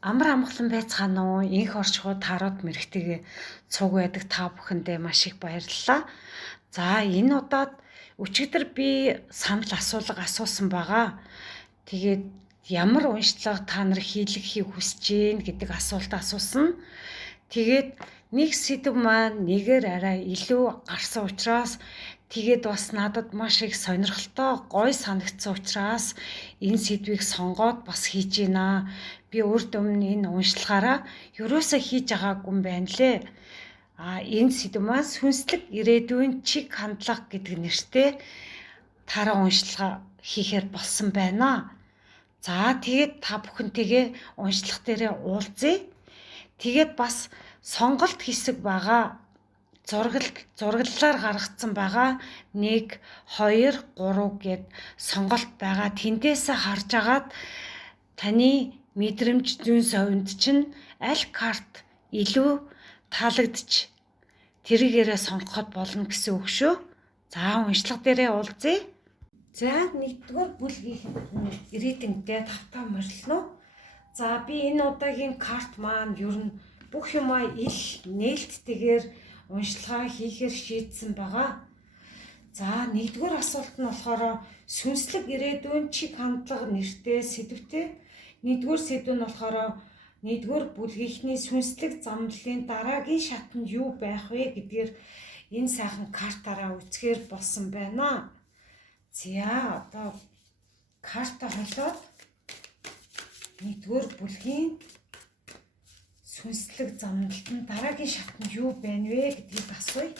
Амар амгалан байцгаана уу? Инх оршихуй таарууд мэрэгтэйгээ цуг байдаг та бүхэндээ маш их баярлалаа. За энэ удаад өчигдөр би санал асуулга асуусан байгаа. Тэгээд ямар уншилга та нар хийлгэхийг хүсэж гин гэдэг асуулт асуусан. Тэгээд нэг сэдв маань нэгээр арай илүү гарсан учраас тэгээд бас надад маш их сонирхолтой гоё санагдсан учраас энэ сэдвийг сонгоод бас хийж гинэ. Би урд өмнө энэ уншлагаараа ерөөсөө хийж байгаагүй юм байна лээ. Энэ сэдв маань сүнслэг ирээдүйн чиг хандлага гэдэг нэртэй тараа уншлага хийхээр болсон байна. За тэгээд та бүхэнтэйгээ уншлах дээрээ уулзъя. Тэгээд бас сонголт хэсэг байгаа. Зураглалаар гаргацсан байгаа 1, 2, 3 гэд сонголт байгаа. Тэндээсээ харж агаад таны мэдрэмж зүйн совинд чинь аль карт илүү таалагдчих тэрийгээрээ сонгоход болно гэсэн үг шүү. За уншлага дээрээ уулзъя. За 1-р бүлгийн ирээдүйнтэй тавтаа морилно. За би энэ удаагийн карт маань ер нь бүх юмаа ил нээлттэйгээр уншлагаа хийхээр шийдсэн байгаа. За 1-р асуулт нь болохоор сүнслэг ирээдүйн чиг хандлага нэртэй сэдвтэй. 1-р сэдв нь болохоор 1-р бүлгийнхний сүнслэг замналын дараагийн шат нь юу байх вэ гэдгээр энэ сайхан картаараа үзэхээр болсон байна. За одоо карта холоод 1-р бүлгийн сүнслэг замналтын дараагийн шат нь юу байна вэ гэдгийг асууя.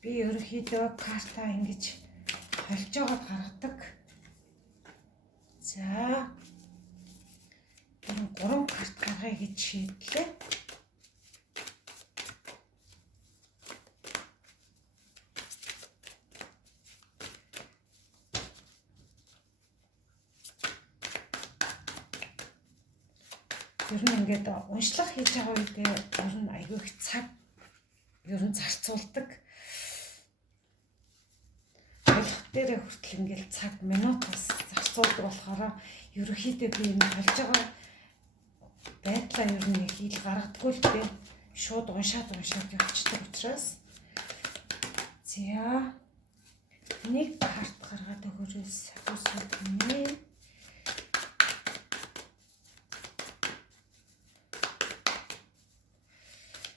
Би ерөнхийдөө карта ингэж холж аваад гаргадаг. За 3 карт гаргая гэж шийдлээ. Ер нь ингээд уншлага хийж байгаа үедээ ер нь аягүй их цаг ер нь зарцуулдаг. Ойлгох дээрээ хүртэл ингээд цаг минут бас зарцуулдаг болохоор ерөнхийдөө би энэ болж байгаа байдлаа ер нь ил гаргадаггүй л дээ. Шууд уншаад явчихдаг учраас. За 1 карт гаргаад өгөөрэй. Сагуусаад нэ.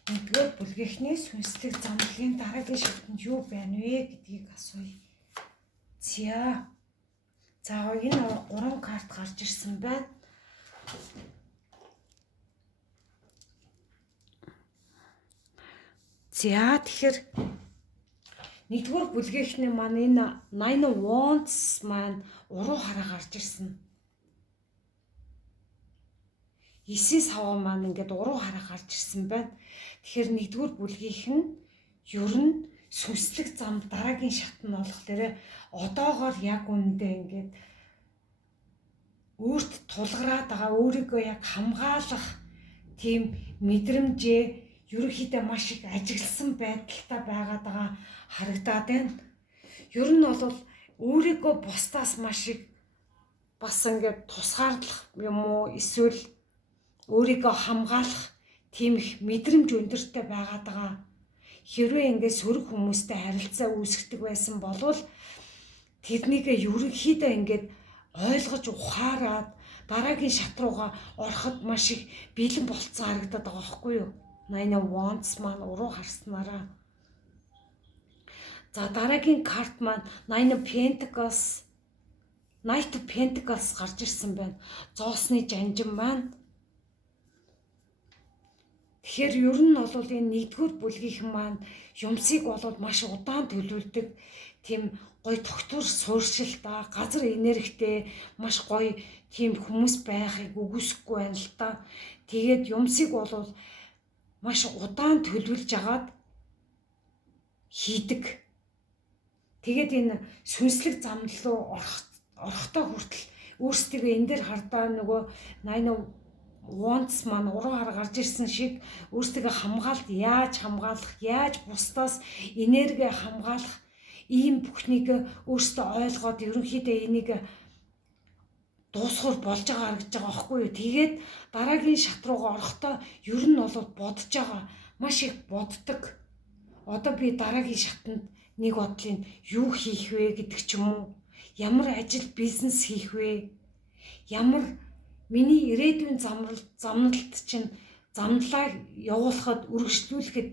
Нэгдүгээр бүлгийнхний сүнслэг замналын дараагийн шат нь юу байна вэ гэдгийг асууя. За энэ 3 карт гарч ирсэн байна. За тэгэхээр 1-р бүлгийнхний маань энэ 9 of Wands маань уруу хараа гарч ирсэн. 9 саваа маань ингээд уруу хараа гарч ирсэн байна. Тэгэхээр 1-р бүлгийнх нь ер нь сүнслэг зам дараагийн шат нь болохоор одоогоор яг үүндээ ингээд өөрт тулгараад байгаа өөрийгөө яг хамгаалах тийм мэдрэмжээ ерөнхийдөө маш их ажигласан байдалтай байгаад байгаа харагдаад байна. Ер нь бол өөрийгөө бусдаас маш их бас ингээд тусгаарлах юм уу эсвэл өөрийгөө хамгаалах тийм их мэдрэмж өндөртэй байгаад байгаа. Хэрвээ ингээд сөрөг хүмүүстэй харилцаа үүсгдэг байсан бол тэрнийг ерөнхийдөө ингээд ойлгож ухаарад дараагийн шат руугаа ороход маш их бэлэн болцсон харагдаад байгаа байхгүй юу? 9 of Wands маань уруу харснараа. За дараагийн карт маань 9 of Pentacles, Knight of Pentacles гарч ирсэн байна. Зоосны жанжин маань. Тэгэхээр ер нь бол энэ 1-р бүлгийнхэн маань юмсыг болоод маш удаан төлөвлөдөг. Тийм гоё тогтвор суурьшилтай, газар энергитэй маш гоё тийм хүмүүс байхыг үгүйсэхгүй байна л та. Тэгээд юмсыг болоод маш удаан төлөвлөж агаад хийдэг. Тэгээд энэ сүнслэг замнал руу орохдоо хүртэл өөрсдөө энэ дээр хардаа нөгөө 9 of Wands маань уруу хараа гарч ирсэн шиг өөрсдөө хамгаалт яаж хамгаалах, яаж бусдаас энерги хамгаалах ийм бүхнийг өөрсдөө ойлгоод ерөнхийдөө энийг дуусгуур болж байгаа харагдаж байгаа байхгүй юу. Тэгээд дараагийн шат руугаа орохдоо ер нь бол бодож байгаа, маш их боддог. Одоо би дараагийн шатанд нэг бодлын юу хийх вэ гэдэг ч юм уу. Ямар ажил бизнес хийх вэ? Ямар миний ирээдүйн замналт чинь замналаа явуулахад үргэлжлүүлэхэд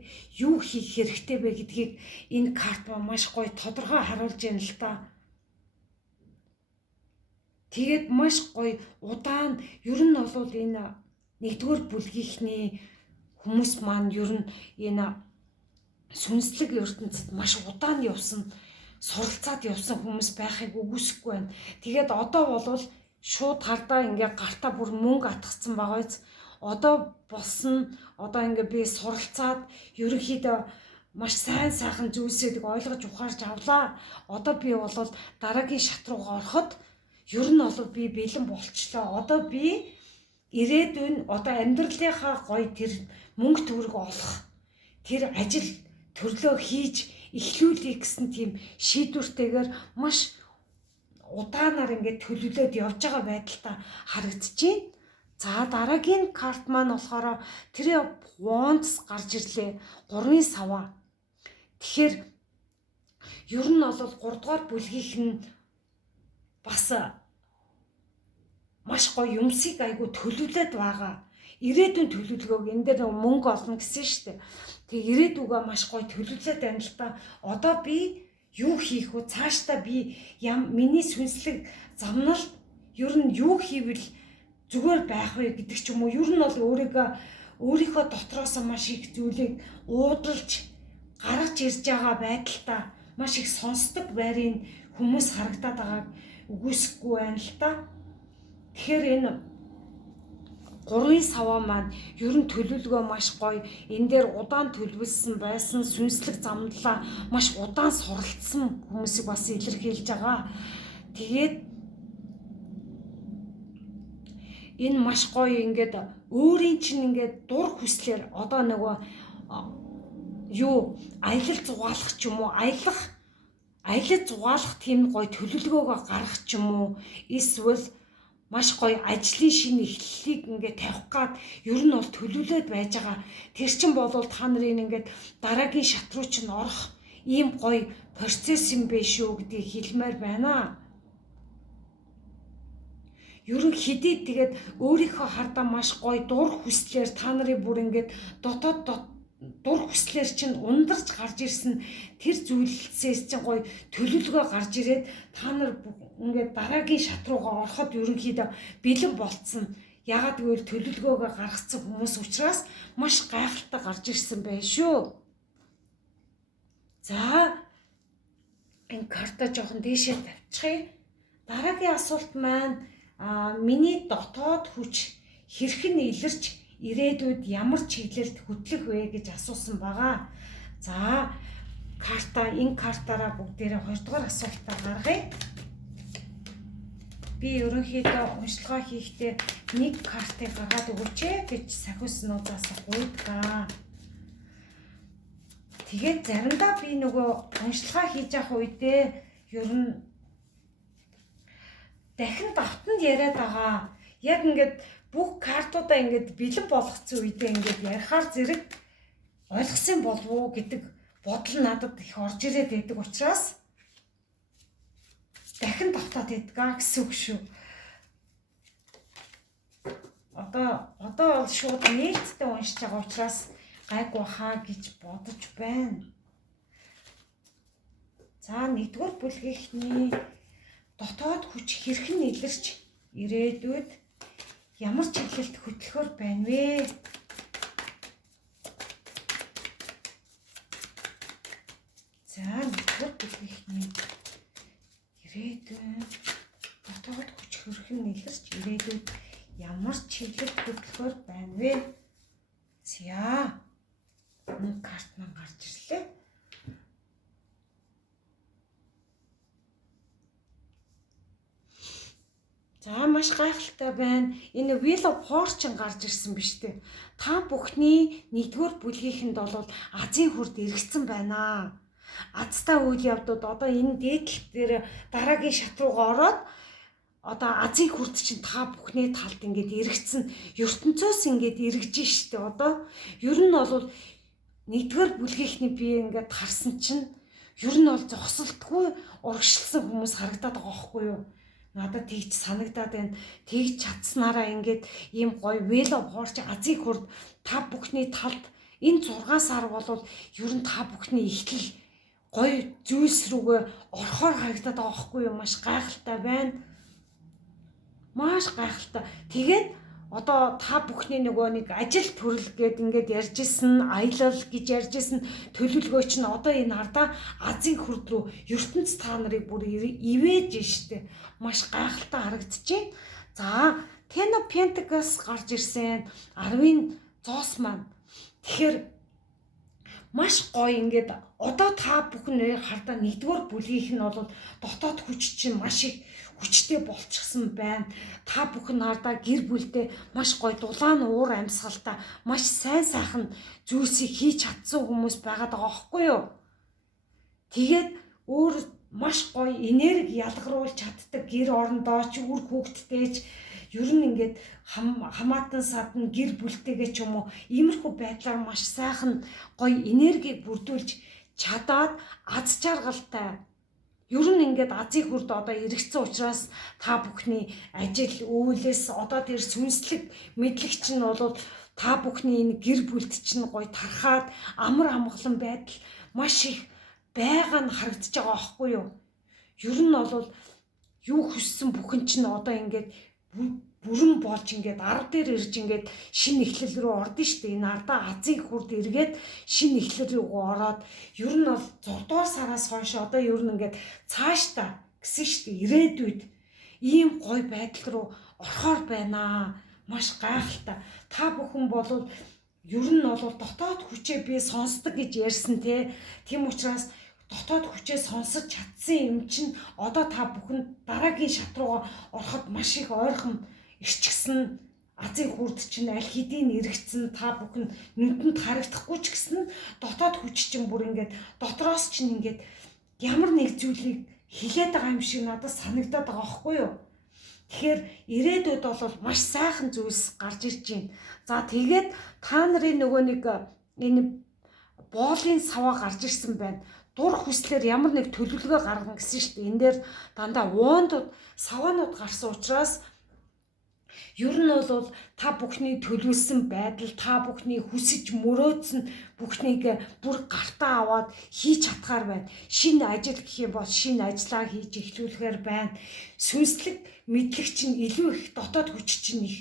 юу хийх хэрэгтэй вэ гэдгийг энэ карт маш гоё тодорхой харуулж байна л та. Тэгээд маш гоё удаан ер нь бол энэ нэгдүгээр бүлгийнхний хүмүүс маань ер нь энэ сүнслэг ертөнцид маш удаан явсан, суралцаад явсан хүмүүс байхыг үгүйсэхгүй байна. Тэгээд одоо бол шууд хардаа ингээ гартаа бүр мөнгө атгцсан байгаа биз. Одоо болсон, одоо ингээ би суралцаад ерөнхийдөө маш сайхан зүйлсүүдийг ойлгож ухаарч авлаа. Одоо би бол дараагийн шат руугаа ороход ер нь бол би бэлэн болчлоо. Одоо би ирээдүйн одоо амьдралынхаа гоё тэр мөнгө төгрөг олох, тэр ажил төрлөө хийж эхлүүлэх гэсэн тийм шийдвэртэйгээр маш удаанаар ингээд төлөвлөд явж байгаа байдалтай харагдаж байна. За дараагийн карт маань болохоор тэр Wands гарч ирлээ. 3-ын саваа. Тэгэхээр ер нь бол 3 дугаар бүлгийнх нь бас маш гоё юмсыг айгу төлөвлөд байгаа. Ирээдүйн төлөвлөгөөг энэ дээр мөнгө олно гэсэн шүү дээ. Тэгээ ирээдүгөө маш гоё төлөвлөд байна л та. Одоо би юу хийх вэ? Цаашдаа би миний сүнслэг замнал ер нь юу хийвэл зүгээр байх вэ гэдэг ч юм уу. Ер нь бол өөрийнхөө дотроос маш их зүйлийг уудалж гаргаж ирж байгаа байдалтай маш их сонсдог байрын хүмүүс харагдаад байгааг үгүйсэхгүй байна л та. Тэгэхээр энэ 3-ын саваа маань ер нь төлөвлөгөө маш гоё. Энэ дээр удаан төлөвлөсөн байсан сүнслэг замналаа маш удаан суралцсан хүмүүсийг бас илэрхийлж байгаа. Тэгээд энэ маш гоё ингээд өөрийн чинь ингээд дур хүслээр одоо нөгөө юу аялал зугаалах ч юм уу, аялал зугаалах тийм гоё төлөвлөгөөгөө гаргах ч юм уу, эсвэл маш гоё ажлын шинэ эхлэлийг ингээд тавих гад ер нь бол төлөвлөд байж байгаа. Тэр чин бол та нарын ингээд дараагийн шат руу чинь орох ийм гоё процесс юм бэ шүү гэдгийг хэлмээр байна. Ерөн хэдий тэгээд өөрийнхөө хардаа маш гоё дур хүслээр та нарын бүр ингээд дотоод дур хүслээр чинь ундарч гарч ирсэн тэр зүйлсээс чинь гоё төлөвлөгөө гарч ирээд та нар ингээд дараагийн шат руугаа ороход ерөнхийдөө бэлэн болцсон. Ягаад гэвэл төлөвлөгөөгөө гаргацсан хүмүүс учраас маш гайхалтай гарч ирсэн байх шүү. За энэ карта жоохон дээшээ тавьчихъя. Дараагийн асуулт маань миний дотоод хүч хэрхэн илэрч ирээдүйд ямар чиглэлд хөтлөх вэ гэж асуусан байгаа. За энэ картаараа бүгдээрээ 2 дугаар асуултаа гаргая. Би ерөнхийдөө уншилгаа хийхдээ нэг картыг гаргаад өгөөч гэж сахиуснуудаас гуйдгаа. Тэгээд заримдаа би нөгөө уншилгаа хийж явах үедээ ер нь дахин давтанд яриад байгаа. Яг ингээд бүх картуудаа ингээд бэлэн болгоцсон үедээ ингээд ярихаар зэрэг ойлгосон болов уу гэдэг бодол надад их орж ирээд байдаг учраас дахин давтаад байдгаа гэсэн үг шүү. Одоо бол шууд нээлттэй уншиж байгаа учраас гайгүй хаа гэж бодож байна. За 1-р бүлгийнхний дотоод хүч хэрхэн илэрч ирээдүйд ямар чиглэлд хөтлөхөөр байна вэ? За 1-р бүлгийнхний ирээдүйд дотоод хүч хэрхэн илэрч ирээдүйд ямар чиглэлд хөтлөхөөр байна вэ? За нэг карт маань гарч ирлээ. За маш гайхалтай байна. Энэ Wheel of Fortune гарч ирсэн биз дээ. Та бүхний 1-р бүлгийнхэнд бол азийн хүрд эргэцсэн байна. Азтай үйл явдууд одоо энэ дээдлэл дээр дараагийн шат руугаа ороод одоо Азийн хүрд чинь та бүхний талд ингээд эргэцэн ертөнцөөс ингээд эргэж штэ. Одоо ер нь бол нэгдүгээр бүлгийнхний бие ингээд харсан чинь ер нь бол зогсолтгүй урагшилсан хүмүүс харагдаад байгаа байхгүй юу? Надад тэгж санагдаад байна. Тэгж чадсанараа ингээд ийм гоё вело порч Азийн хүрд та бүхний талд энэ 6 сар болвол ер нь та бүхний ихтгэл гоё зүйлс рүүгээ орохоор харагдаад байгаа байхгүй юу? Маш гайхалтай байна. Маш гайхалтай. Тэгээд одоо та бүхний нөгөө нэг ажил төрөл гээд ингээд ярьжсэн, аялал гэж ярьжсэн төлөвлөгөө чинь одоо энэ хардаа Азийн хүрд рүү ертөнц та нарыг бүр ивэж штэ. Маш гайхалтай харагдчихээн. За, Тена Пентагас гарч ирсэн 10-ын зоос маань. Тэгэхээр маш гоё ингээд одоо та бүхэн хардаа нэгдүгээр бүлгийнх нь бол дотоод хүч чинь маш их хүчтэй болчихсон байна. Та бүхэн хардаа гэр бүлдээ маш гоё дулаан уур амьсгалтай маш сайн сайхан зүйлсийг хийж чадсан хүмүүс байгаад байгаа байхгүй юу? Тэгээд өөр маш гоё энерги ялгаруулж чаддаг гэр орондоо ч үр хүүхдтэйч ер нь ингээд хамаатан садан гэр бүлтэйгээ ч юм уу иймэрхүү байдлаар маш сайхан гоё энергийг бүрдүүлж чадаад аз жаргалтай. Ер нь ингээд Азийн хүрд одоо эргэцсэн учраас та бүхний ажил үйлээс одоо тэр сүнслэг мэдлэг чинь бол та бүхний энэ гэр бүлд чинь гоё тархаад амар амгалан байдал маш их байгаа нь харагдаж байгаа байхгүй юу? Ер нь бол юу хүссэн бүхэн чинь одоо ингээд бүрэн болж ингээд 10 дээр ирж ингээд шинэ эхлэл рүү ордон штэ. Энэ ардаа Азийн хүрд эргээд шинэ эхлэл рүү ороод ер нь бол 6 дугаар сараас хойш одоо ер нь ингээд цаашдаа гэсэн штэ ирээдүйд ийм гоё байдал руу орохоор байна. Маш гайхалтай. Та бүхэн бол ер нь бол дотоод хүчээ би сонсдог гэж ярьсан те. Тийм учраас дотоод хүчээ сонсож чадсан юм чинь одоо та бүхэн дараагийн шат руу ороход маш их ойрхон ирчихсэн. Азийн хүрд чинь аль хэдийн эргэцэн та бүхэн нүдэнд харагдахгүй ч гэсэн дотоод хүч чинь бүр ингээд дотроос чинь ингээд ямар нэг зүйлийг хилээд байгаа юм шиг надад санагдаад байгаа байхгүй юу? Тэгэхээр ирээдүйд бол маш сайхан зүйлс гарч ирж байна. За тэгээд та нарын нөгөө нэг энэ боолын саваа гарч ирсэн байна. Дур хүслээр ямар нэг төлөвлөгөө гаргана гэсэн шүү дээ. Энэ дээр дандаа воондууд, саваанууд гарсан учраас ер нь бол та бүхний төлөвлөсөн байдал, та бүхний хүсэж мөрөөдсөн бүхнийг бүр гартаа аваад хийж чадхаар байна. Шинэ ажил гэх юм бол шинэ ажлаа хийж эхлүүлэхээр байна. Сүнслэг мэдлэг чинь илүү их дотоод хүч чинь их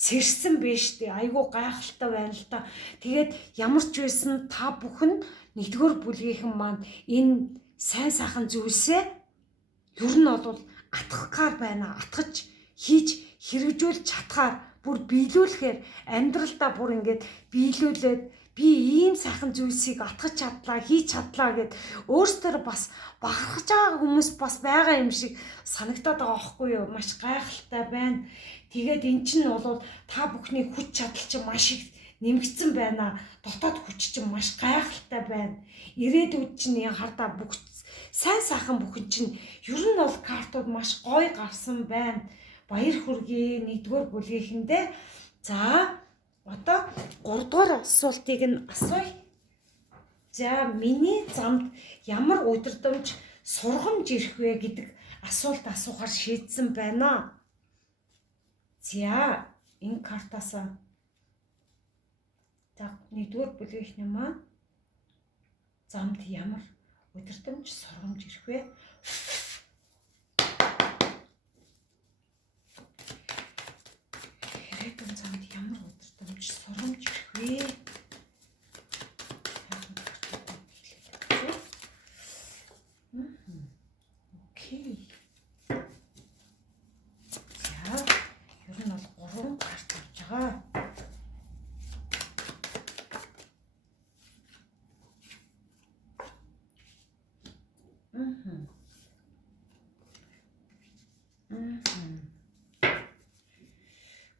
сэрсэн байж тээ. Айгуу гайхалтай байна л да. Тэгээд ямар ч байсан та бүхэн нэгдүгээр бүлгийнхэн маань энэ сайн сайхан зүйлсээ ер нь бол атгахаар байна. Атгаж хийж хэрэгжүүлж чадхаар бүр биелүүлэхээр амьдралдаа бүр ингээд биелүүлээд би ийм сайхан зүйлсийг атгах чадлаа, хийж чадлаа гэд өөрсдөө бас бахархаж байгаа хүмүүс бас байгаа юм шиг санагдаад байгаа байхгүй юу? Маш гайхалтай байна. Тэгээд эн чинь бол та бүхний хүч чадал чинь маш их нэмэгдсэн байна. Дотоод хүч чинь маш гайхалтай байна. Ирээдүйд чинь хардаа бүх сайн сайхан бүхэн чинь ер нь бол картууд маш гоё гарсан байна. Баяр хүргэе нэгдүгээр бүлгийнхэндээ. За одоо 3 дугаар асуултыг нь асууя. За миний замд ямар удирдамж сургамж ирэх вэ гэдэг асуулт асуухаар шийдсэн байна. За энэ картаасаа за нэгдүгээр бүлгийнхний маань замд ямар удирдамж сургамж ирэх вэ? Ирээдүйн замд ямар удирдамж сургамж ирэх вэ? Окей. За ер нь бол 3 карт авч байгаа.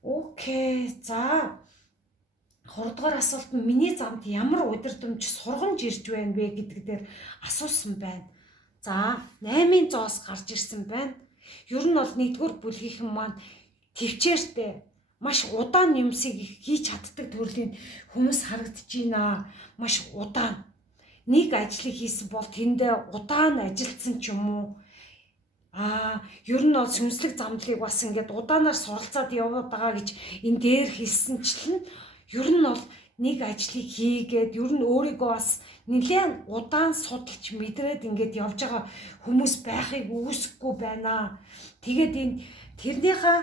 Окей. За 3 дугаар асуулт нь миний замд ямар удирдамж сургамж ирж байна вэ гэдэг дээр асуусан байна. За 8-ын зоос гарч ирсэн байна. Ер нь бол нэгдүгээр бүлгийнхэн маань төвчээртэй маш удаан юмсыг хийж чаддаг төрлийн хүмүүс харагдаж байна. Маш удаан. Нэг ажлыг хийсэн бол тэндээ удаан ажилласан ч юм уу. Ер нь бол сүнслэг замдлыг бас ингээд удаанаар суралцаад яваад байгаа гэж энэ дээр хэлсэнчлэн ер нь бол нэг ажлыг хийгээд ер нь өөрийгөө бас нэлээд удаан судалж мэдрээд ингээд явж байгаа хүмүүс байхыг үгүйсэхгүй байна. Тэгээд энэ тэрнийхээ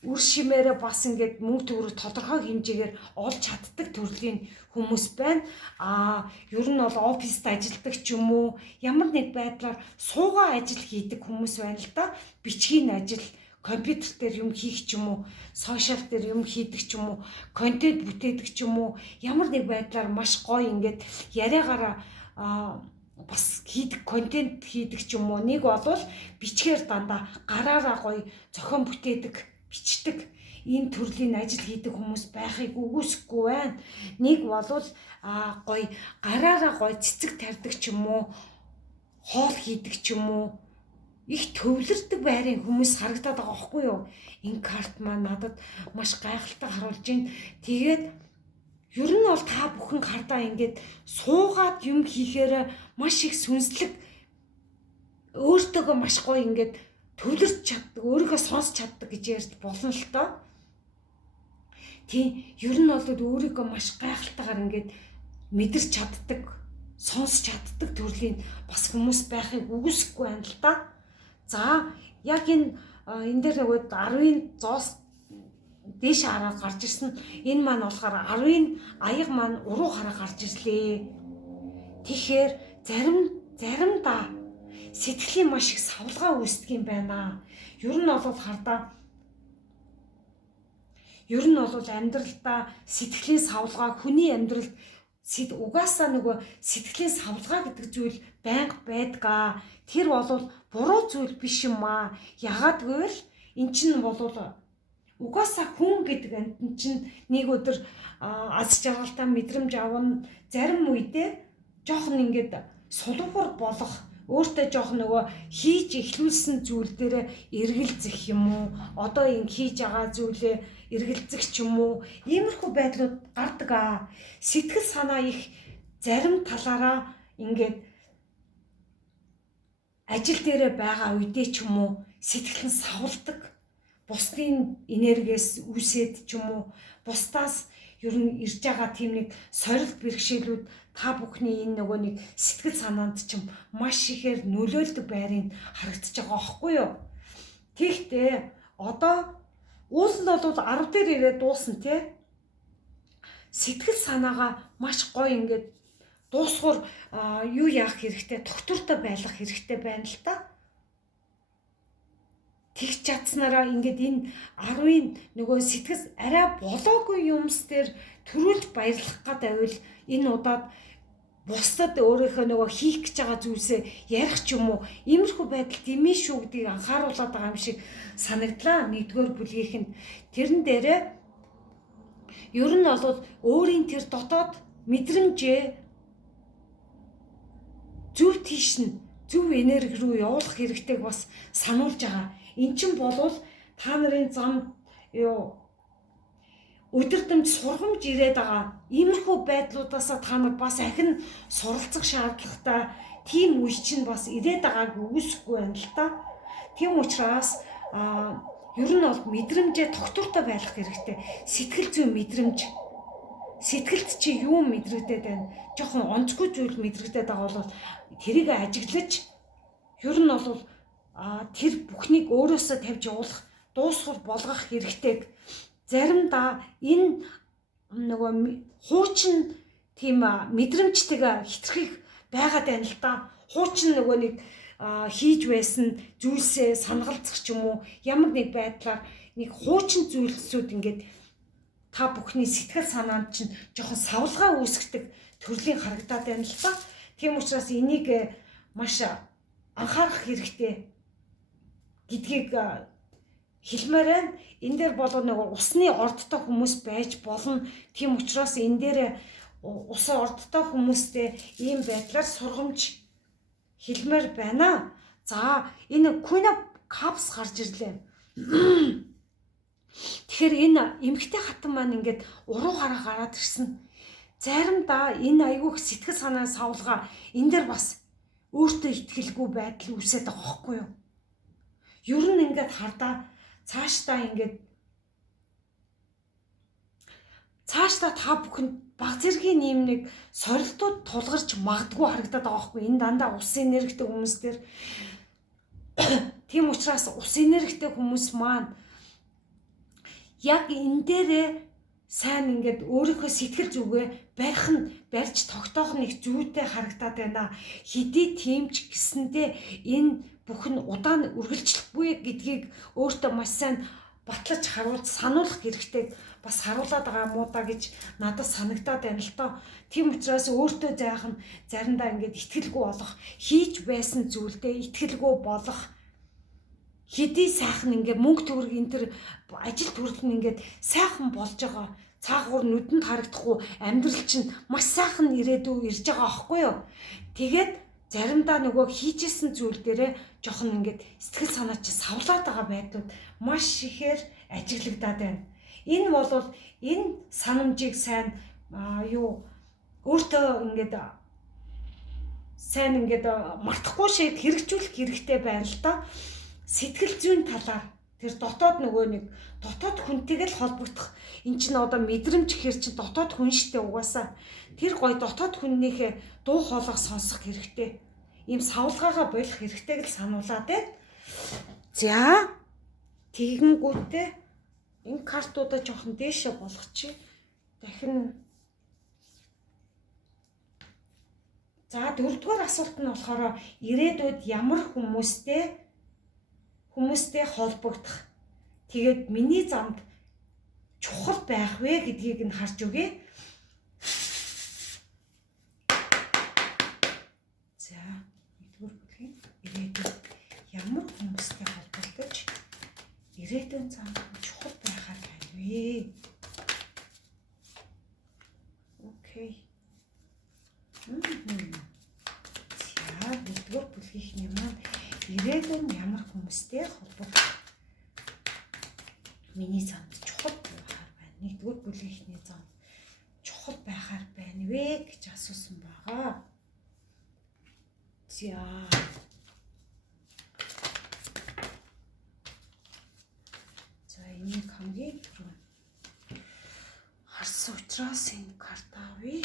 үр шимээрээ бас ингээд мөнгө төгрөг тодорхой хэмжээгээр олж чаддаг төрлийн хүмүүс байна. Ер нь бол оффист ажилладаг ч юм уу, ямар нэг байдлаар суугаа ажил хийдэг хүмүүс байна л да. Бичгийн ажил, компьютер дээр юм хийх ч юм уу, сошиал дээр юм хийдэг ч юм уу, контент бүтээдэг ч юм уу, ямар нэг байдлаар маш гоё ингээд яриагаараа бас хийдэг, контент хийдэг ч юм уу. Нэг болвол бичгээр дандаа гараараа гоё зохион бүтээдэг, бичдэг ийм төрлийн ажил хийдэг хүмүүс байхыг үгүйсэхгүй байна. Нэг болвол гоё гараараа гоё цэцэг тарьдаг ч юм уу, хоол хийдэг ч юм уу, их төвлөрдөг байрын хүмүүс харагдаад байгаа байхгүй юу? Энэ карт маань надад маш гайхалтай харуулж байна. Тэгээд ер нь бол та бүхэн хардаа ингээд суугаад юм хийхээр маш их сүнслэг өөртөөгөө маш гоё ингээд төвлөрч чаддаг, өөрийгөө сонсч чаддаг гэж ярьж болно л доо. Тийм, ер нь бол өөрийгөө маш гайхалтайгаар ингээд мэдэрч чаддаг, сонсч чаддаг төрлийн бас хүмүүс байхыг үгүйсэхгүй байна л да. За, яг энэ дээр нөгөө 10-ын зоос дээш хараа гарч ирсэн. Энэ маань болохоор 10-ын аяга маань уруу хараа гарч ирлээ. Тэгэхээр заримдаа сэтгэлийн маш их савлгаа үүсдэг юм байна. Ер нь бол хардаа амьдралдаа сэтгэлийн савлгаа, хүний амьдралд угаасаа нөгөө сэтгэлийн савлгаа гэдэг зүйл байнга байдаг. Тэр бол буруу зүйл биш юм аа. Ягаад гэвэл эн чинь бол угаасаа хүн гэдэг амтэн чинь нэг өдөр аз жаргалтай мэдрэмж авна. Зарим үедээ жоохон ингээд сулуур болох, өөртөө жоох нөгөө хийж эхлүүлсэн зүйл дээр эргэлзэх юм уу? Одоо ингэ хийж байгаа зүйлээ эргэлзэх ч юм уу? Иймэрхүү байдлууд гардаг. Сэтгэл санаа их зарим талаараа ингээд ажил дээрээ байгаа үедээ ч юм уу сэтгэл нь савладаг. Бусдын энергиэс үсээд ч юм уу, бусдаас ер нь ирж байгаа тийм нэг сорил бэрхшээлүүд та бүхний энэ нөгөө нэг сэтгэл санаанд ч маш ихээр нөлөөлдөг байрыг харагдаж байгаа байхгүй юу? Тэгэхдээ одоо уул нь бол 10 дээр ирээд дуусна тий. Сэтгэл санаагаа маш гоё ингээд дуусгуур юу яах хэрэгтэй, доктортой байх хэрэгтэй байна л та. Тэгж чадсанараа ингээд энэ 10-ын нөгөө сэтгэл арай болоогүй юмс дээр төрүүлж баярлах гад байвал энэ удаад бусдад өөрийнхөө нөгөө хийх гэж байгаа зүйлсээ ярих ч юм уу, иймэрхүү байдал дэмий шүү гэдгийг анхааруулад байгаа юм шиг санагдлаа. Нэгдүгээр бүлгийнхэнд тэрэн дээрээ ер нь бол өөрийн тэр дотоод мэдрэмжээ зөв тийш нь зөв энерги рүү явуулах хэрэгтэйг бас сануулж байгаа. Эн чинь болвол та нарын зам өдөртөмж сургамж ирээд байгаа. Иймэрхүү байдлуудаасаа та нар бас ахин суралцах шаардлагатай тийм үе чинь бас ирээд байгааг үгүйсэхгүй байна л та. Тийм учраас ер нь бол мэдрэмжээ доктортой байх хэрэгтэй. Сэтгэл зүйн мэдрэмж. Сэтгэлд чи юу мэдрэгдээд байна? Жохон онцгүй зүйл мэдрэгдээд байгаа бол тэрийг ажиглаж ер нь бол тэр бүхнийг өөрөөсөө тавьж явуулах, дуусгал болгох хэрэгтэйг заримдаа энэ нөгөө хуучин тийм мэдрэмжтэйг хитрхих байгаад байна л да. Хуучин нөгөө нэг хийж байсан зүйлсээ санагалцах ч юм уу, ямар нэг байдлаар нэг хуучин зүйлсүүд ингээд та бүхний сэтгэл санаанд чинь жоохон савлгаа үүсгдэг төрлийн харагдаад байна л ба. Тийм учраас энийг маш анхаарах хэрэгтэй гэдгийг хэлмээр байна. Энэ дээр болоо нэг усны ордтой хүмүүс байж болно. Тийм учраас энэ дээр усын ордтой хүмүүстэй ийм байдлаар сургамж хэлмээр байна. За энэ капс гарч ирлээ. Тэгэхээр энэ эмгтэй хатан маань ингээд уруу гараа гараад ирсэн. Заримдаа энэ айгүйх сэтгэл санаа савлгаа энэ дэр бас өөртөө итгэлгүй байдал үүсээд байгаа байхгүй юу? Ер нь ингээд хардаа цаашдаа та бүхэнд баг зэргийн ийм нэг сорилтууд тулгарч магадгүй харагдаад байгаа байхгүй. Энэ дандаа ус энергитэй хүмүүс төр. Тийм учраас ус энергитэй хүмүүс маань яг энэ дээрээ сайн ингээд өөрийнхөө сэтгэл зүгээ барьж тогтоох нэг зүйтэй харагдаад байна. Хэдий тийм ч гэсэндээ энэ бүхэн удаан үргэлжлэхгүй гэдгийг өөртөө маш сайн батлаж сануулах хэрэгтэй бас харуулад байгаа мó да гэж надад санагдаад байна л доо. Тийм учраас өөртөө заахын заримдаа ингээд итгэлгүй болох, хийж байсан зүйлдээ итгэлгүй болох, хэдий сайхан ингээд мөнгө төгрөг энэ төр ажил төрөл нь ингээд сайхан болж байгаа. Цаагуур нүдэнд харагдахгүй амьдрал чинь маш сайхан ирээдүй ирж байгаа аахгүй юу? Тэгээд заримдаа нөгөө хийжсэн зүйл дээрээ жоохон ингээд сэтгэл санаа чи савлаад байгаа байдлууд маш ихээр ажиглагдаад байна. Энэ бол энэ санамжийг сайн өөртөө ингээд сайн ингээд мартахгүй шиг хэрэгжүүлэх хэрэгтэй байна л да. Сэтгэл зүйн талаар тэр дотоод нөгөө нэг дотоод хүнтэйг л холбогдох. Эн чинь одоо мэдрэмж гэхэр чинь дотоод хүн штэ угаасаа. Тэр гоё дотоод хүннийхээ дуу хоолойг сонсох хэрэгтэй. Ийм савлгаагаа болох хэрэгтэйг л сануулаад байна. За тэгэнгүүтээ энэ картуудаа жоохон дээшээ болгочих. Дахин за дөрөвдүгээр асуулт нь болохоор ирээдүйд ямар хүмүүстэй холбогдох. Тэгээд миний замд чухал байх вэ гэдгийг нь харж өгье. За, нэгдүгээр бүлгийн ирээдүйд ямар хүмүүстэй холбогдож ирээдүйн замд чухал байхаар байна вэ? Окей. За, нэгдүгээр бүлгийнхний маань ирээдүйн ямар хүмүүстэй холбогдох миний замд чухал байхаар байна. Нэгдүгээр бүлгийнхний зам чухал байхаар байна вэ гэж асуусан байгаа. За. За энийг хамгийн түрүү харсан учраас энэ карт авъя.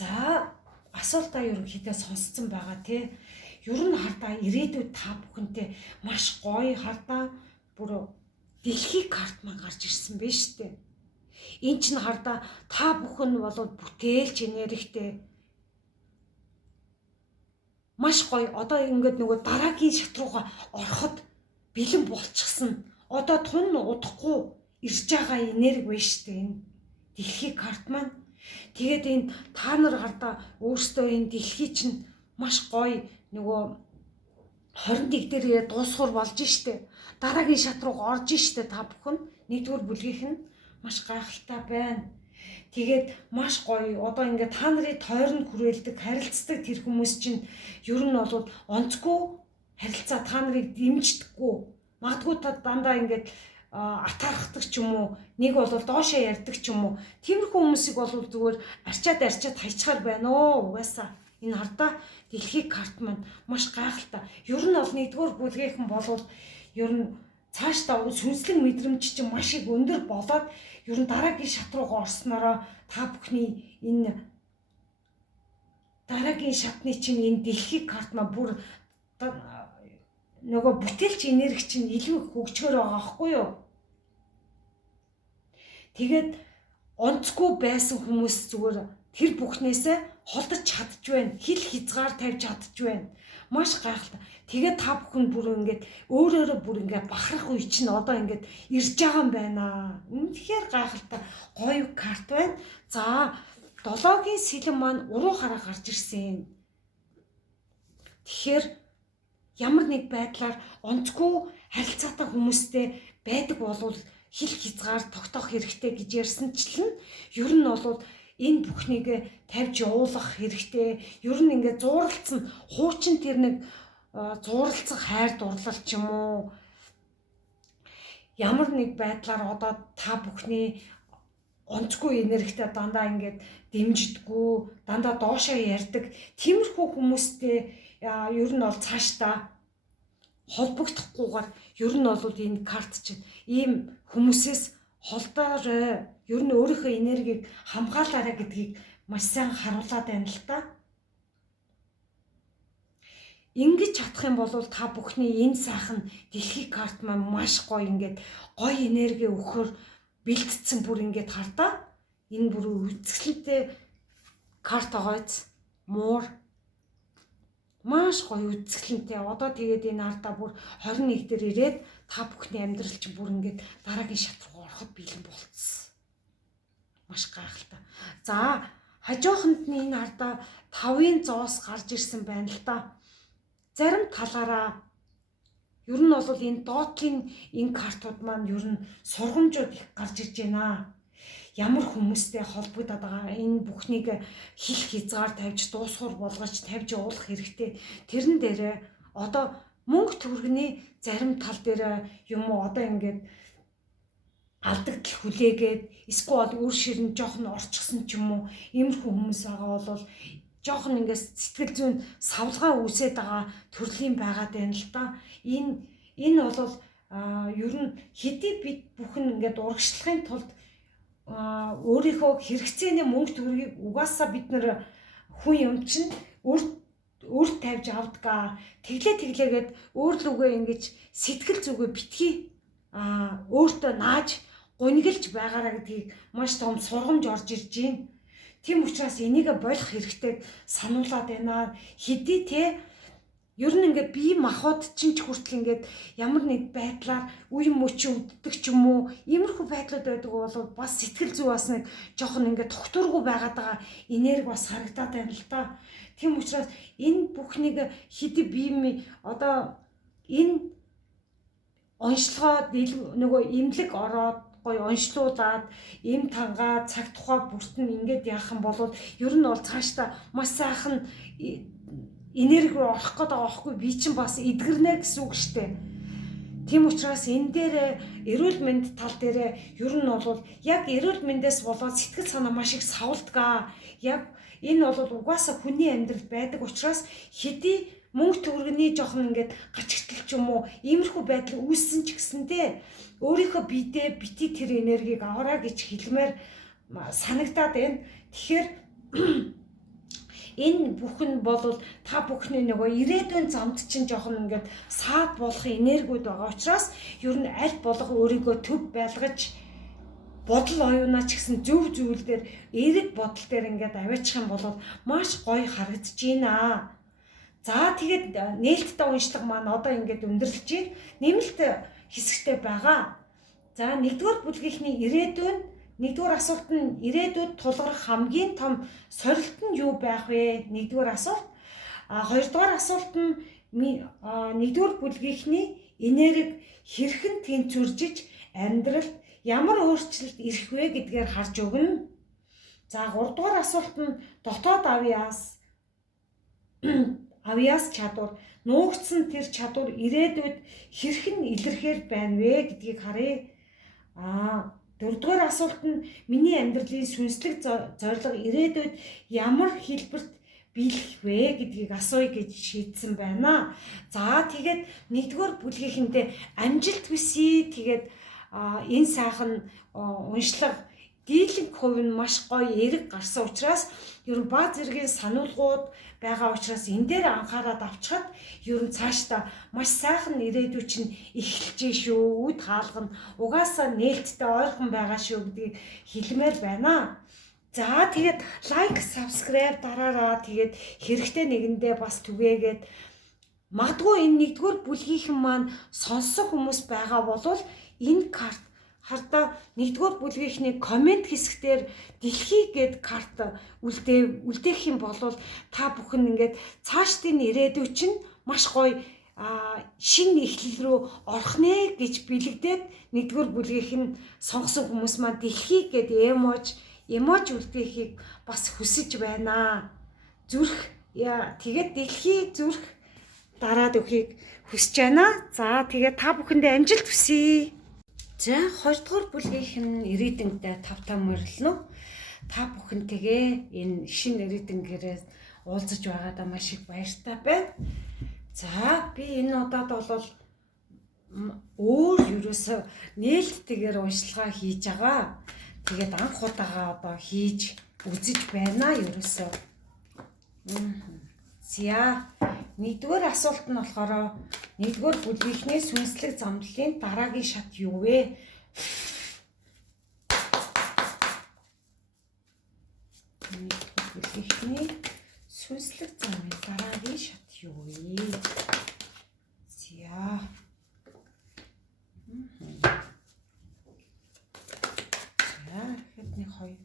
За асуултаа ерөнхийдөө сонсцсон байгаа тий. Ер нь хардаа ирээдүйд та бүхэнтэй маш гоё хардаа бүр дэлхий карт маань гарч ирсэн байна шүү дээ. Энд чинь хардаа та бүхэн бол бүтээлч энергитэй маш гоё одоо ингээд нөгөө дараагийн шат руугаа ороход бэлэн болчихсон. Одоо тун удахгүй ирж байгаа энерги байна шүү дээ энэ дэлхий карт маань. Тэгээд энэ та нар хардаа өөрсдөө энэ дэлхий чинь маш гоё нөгөө 21 дээр дуусгуур болж штэ. Дараагийн шат руу орж штэ та бүхэн. Нэгдүгээр бүлгийнх нь маш гайхалтай байна. Тэгээд маш гоё одоо ингээд та нарын тойронд хүрээлдэг, харилцдаг тэр хүмүүс чинь ер нь бол онцгүй харилцаа та нарыг дэмждэггүй. Магадгүй та дандаа ингээд атаархдаг ч юм уу, нэг бол доошоо ярьдаг ч юм уу. Тиймэрхүү хүмүүсийг бол зүгээр арчаад хайчаар байна оо. Угаасаа энэ хардаа дэлхий карт маань маш гайхалтай. Ер нь бол нэгдүгээр бүлгийнхэн болвол ер нь цаашдаа сүнслэг мэдрэмж чинь маш их өндөр болоод ер нь дараагийн шат руугаа орсноороо та бүхний энэ дараагийн шатны чинь энэ дэлхий карт маань бүр нөгөө бүтээлч энерги чинь илүү их хөгжгөр байгаа аахгүй юу? Тэгээд онцгүй байсан хүмүүс зүгээр тэр бүхнээсээ холдож чадж байна. Хил хязгаар тавьж чадж байна. Маш гайхалтай. Тэгээд та бүхэн бүр ингээд өөрөөрөө бүр ингээд бахарх үе чинь одоо ингээд ирж байгаа юм байна. Үнэхээр гайхалтай гоё карт байна. За, 7-гийн сэлэн маань уруу хараа гарч ирсэн. Тэгэхээр ямар нэг байдлаар онцгүй харилцаатай хүмүүстэй байдаг болвол хил хязгаар тогтоох хэрэгтэй гэж ярьсанчлан ер нь бол энэ бүхнийг тавьж явуулах хэрэгтэй. Ер нь ингээд зууралцсан хуучин тэр нэг зууралцах хайр дурлал ч юм уу ямар нэг байдлаар одоо та бүхний онцгүй энергитэй дандаа ингээд дэмждэггүй, дандаа доошоо ярьдаг тиймэрхүү хүмүүстэй ер нь бол цаашдаа холбогдохгүйгээр ер нь бол энэ карт чинь ийм хүмүүсээс холдоорой, ер нь өөрийнхөө энергийг хамгаалаарай гэдгийг маш сайн харуулад байна л да. Ингэж чадах юм бол та бүхний энэ сайхан дэлхий карт маань маш гоё ингээд гоё энерги өгөхөр бэлтцсэн бүр ингээд хардаа энэ бүр үзэсгэлэнтэй карт байгаач муур маш гоё үзэсгэлэнтэй. Одоо тэгээд энэ ардаа бүр 21 дээр ирээд та бүхний амьдрал чинь бүр ингээд дараагийн шат руу ороход бэлэн болцсон. Маш гайхалтай. За хажууханд нь энэ ардаа 5-ын зоос гарч ирсэн байна л да. Зарим талаараа ер нь бол энэ доотлын энэ картууд маань ер нь сургамжууд их гарч ирж байна. Ямар хүмүүстэй холбогдоод байгаа энэ бүхнийг хил хязгаар тавьж дуусгуур болгож тавьж явуулах хэрэгтэй. Тэрэн дээрээ одоо мөнгө төгрөгийн зарим тал дээр юм уу одоо ингээд алдагдал хүлээгээд эсвэл үр ширэн жоохон орчихсон ч юм уу иймэрхүү хүмүүс байгаа бол жоохон ингээд сэтгэл зүйн савлгаа үүсээд байгаа төрлийн байгаад байна л да. Энэ бол ер нь хэдий бид бүхэн ингээд урагшлахын тулд өөрийнхөө хэрэгцээний мөнгө төгрөгийг угаасаа бид нэр хүн юм чинь өөр тавьж авдгаа. Тэглээгээд өөр лүгээ ингэж сэтгэл зүгээ битгий өөртөө нааж гунигэлж байгаараа гэдгийг маш том сургамж орж ирж байна. Тийм учраас энийг болох хэрэгтэй сануулад байна. Хэдий те ер нь ингээд бие махбод чинь ч хүртэл ингээд ямар нэг байдлаар үе мөч өвддөг ч юм уу иймэрхүү байдлууд байдаг бол бас сэтгэл зүй бас нэг жоохон ингээд тогтворгүй байгаад байгаа энерги бас харагдаад байна л да. Тийм учраас энэ бүхнийг хэдий бие одоо энэ онцлогоо нөгөө имлэг ороод гоё онцлуулаад эм тангаа цаг тухай бүртэн ингээд яах юм бол ер нь бол цаашдаа маш сайхан энерги орох гээд байгаа байхгүй би чинь бас эдгэрнэ гэсэн үг шүү дээ. Тийм учраас энэ дээр эрүүл мэнд тал дээр ер нь бол яг эрүүл мэндээс болоод сэтгэл санаа маш их савлдгаа. Яг энэ бол угаасаа хүний амьдрал байдаг учраас хэдий мөнгө төгрөгийн жоохон ингээд гачигдал ч юм уу иймэрхүү байдал үүссэн ч гэсэндээ өөрийнхөө биедээ бити тэр энергийг аваарай гэж хэлмээр санагдаад байна. Тэгэхээр энэ бүхэн бол та бүхний нөгөө ирээдүйн замд чинь жоохон ингээд саад болох энергиуд байгаа учраас ер нь аль болох өөрийгөө төв байлгаж бодол оюунаа ч гэсэн зөв зүйл дээр эерэг бодол дээр ингээд аваачих юм бол маш гоё харагдаж байна. За тэгээд нээлттэй уншлага маань одоо ингээд өндөрлөж байна. Нэмэлт хэсэгтэй байгаа. За нэгдүгээр бүлгийнхний ирээдүйн нэгдүгээр асуулт нь ирээдүйд тулгарх хамгийн том сорилт нь юу байх вэ? Нэгдүгээр асуулт. Хоёрдугаар асуулт нь нэгдүгээр бүлгийнхний энерги хэрхэн тэнцвэржиж амьдралд ямар өөрчлөлт ирэх вэ гэдгээр харж өгнө. За гуравдугаар асуулт нь дотоод авьяас чадвар нуугдсан тэр чадвар ирээдүйд хэрхэн илэрхээр байна вэ гэдгийг харъя. Дөрөвдүгээр асуулт нь миний амьдралын сүнслэг зорилго ирээдүйд ямар хэлбэрт биелэх вэ гэдгийг асууя гэж шийдсэн байна. За тэгээд нэгдүгээр бүлгийнхэндээ амжилт хүсье. Тэгээд энэ сайхан уншлага дийлэнх хувь нь маш гоё эрэг гарсан учраас ер нь бааз зэргийн сануулгууд байгаа учраас энэ дээр анхаарал авчихад ер нь цаашдаа маш сайхан ирээдүй чинь эхэлж шүү. Үд хаалга нь угаасаа нээлттэй ойрхон байгаа шүү гэдгийг хэлмээр байна. За тэгээд лайк, subscribe дараараа тэгээд хэрэгтэй нэгэндээ бас түгээгээд магадгүй энэ нэгдүгээр бүлгийнхэн маань сонссон хүмүүс байгаа болвол энэ карт хардаа нэгдүгээр бүлгийнхний комент хэсгээр дэлхий гэд карт үлдээх юм бол та бүхэн ингээд цаашдын ирээдүй чинь маш гоё шинэ эхлэл рүү орох нэ гэж бэлэгдээд нэгдүгээр бүлгийнх нь сонгосон хүмүүс маань дэлхий гэдэг эмож үлдэхийг бас хүсэж байна. Тэгээд дэлхий зүрх дараад өгөхийг хүсэж байна. За тэгээд та бүхэндээ амжилт хүсье. За 2 дугаар бүлгийнх нь ирээдүйдээ тавтаа морилно. Та бүхэнтэйгээ энэ шинэ ирээдүйгээрээ уулзаж байгаадаа маш их баяртай байна. За би энэ удаад бол ерөөсөө нээлттэйгээр уншилгаа хийж байгаа. Тэгээд анх удаага одоо хийж үзэж байна ерөөсөө. За нэгдүгээр асуулт нь болохоор нэгдүгээр бүлгийнхний сүнслэг замдлын дараагийн шат юу вэ? Нэгдүгээр бүлгийнхний сүнслэг замын дараагийн шат юу вэ? За. За, хэдний хоёр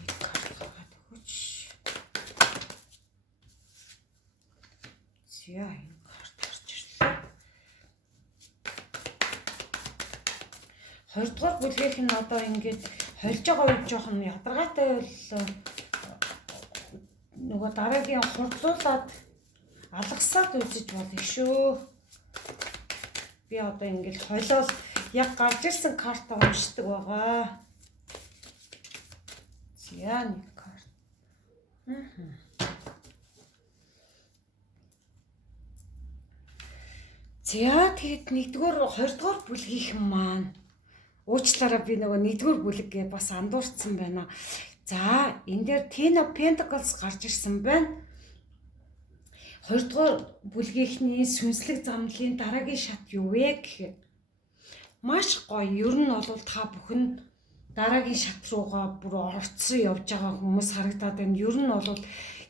нэг карт гаргаад өгөөч. За, энэ карт гарч ирлээ. 2 дугаар бүлгийнх нь одоо ингээд холж байгаа үед жоохон ядаргаатай боллоо. Нөгөө дараагийн хурдлуулад алгасаад үзэж болох шүү. Би одоо ингээд хойлол яг гарч ирсэн карта уншдаг байгаа. За нэг карт. За тэгэд 2 дугаар бүлгийнх маань уучлаарай би нөгөө 1-р бүлэг бас андуурсан байна. За энэ дээр Ten of Pentacles гарч ирсэн байна. 2 дугаар бүлгийнхний сүнслэг замдлын дараагийн шат юу вэ гэхэд маш гоё. Ер нь бол та бүхэн дараагийн шат руугаа бүр орцсон явж байгаа хүмүүс харагдаад байна. Ер нь бол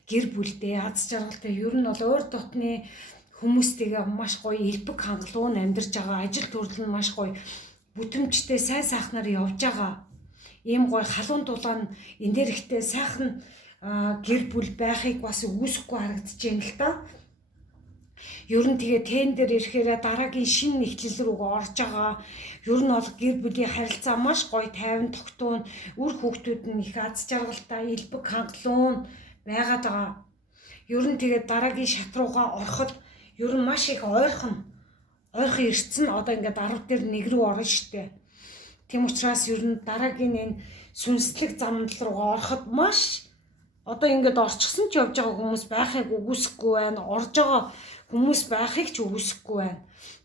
гэр бүлдээ аз жаргалтай ер нь бол өөр дотны хүмүүстэйгээ маш гоё элбэг хангалуун амьдарч байгаа. Ажил төрөл нь маш гоё бүтэмжтэй сайн сайхнаар явж байгаа. Ийм гоё халуун дулаан энэ дээр ихтэй сайхан гэр бүл байхыг бас үүсэхгүй харагдаж байна л да. Ер нь тэгээ тэн дээр ирэхээр дараагийн шинэ эхлэл рүү орж байгаа. Ер нь бол гэр бүлийн харилцаа маш гоё тайван тогтвон, үр хүүхдүүд нь их аз жаргалтай, элбэг хангалуун байгаад байгаа. Ер нь тэгээ дараагийн шат руугаа ороход ер нь маш их ойрхон ирсэн одоо ингээд 10 дээр 1 рүү орно штэ. Тийм учраас ер нь дараагийн энэ сүнслэг замдал руугаа ороход маш одоо ингээд орчихсон ч явж байгаа хүмүүс байхыг үгүйсэхгүй байна. Орж байгаа хүмүүс байхыг ч үгүйсэхгүй байна.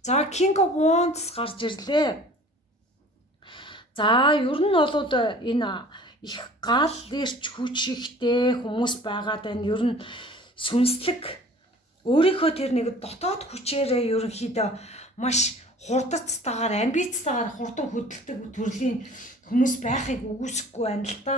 За King of Wands гарч ирлээ. За ер нь бол энэ их гал ирч хүч ихтэй хүмүүс байгаад байна. Ер нь сүнслэг өөрийнхөө тэр нэг дотоод хүчээрээ ерөнхийдөө маш хурдцтайгаар, амбицтайгаар хурдан хөдөлдөг төрлийн хүмүүс байхыг үгүйсэхгүй байна л да.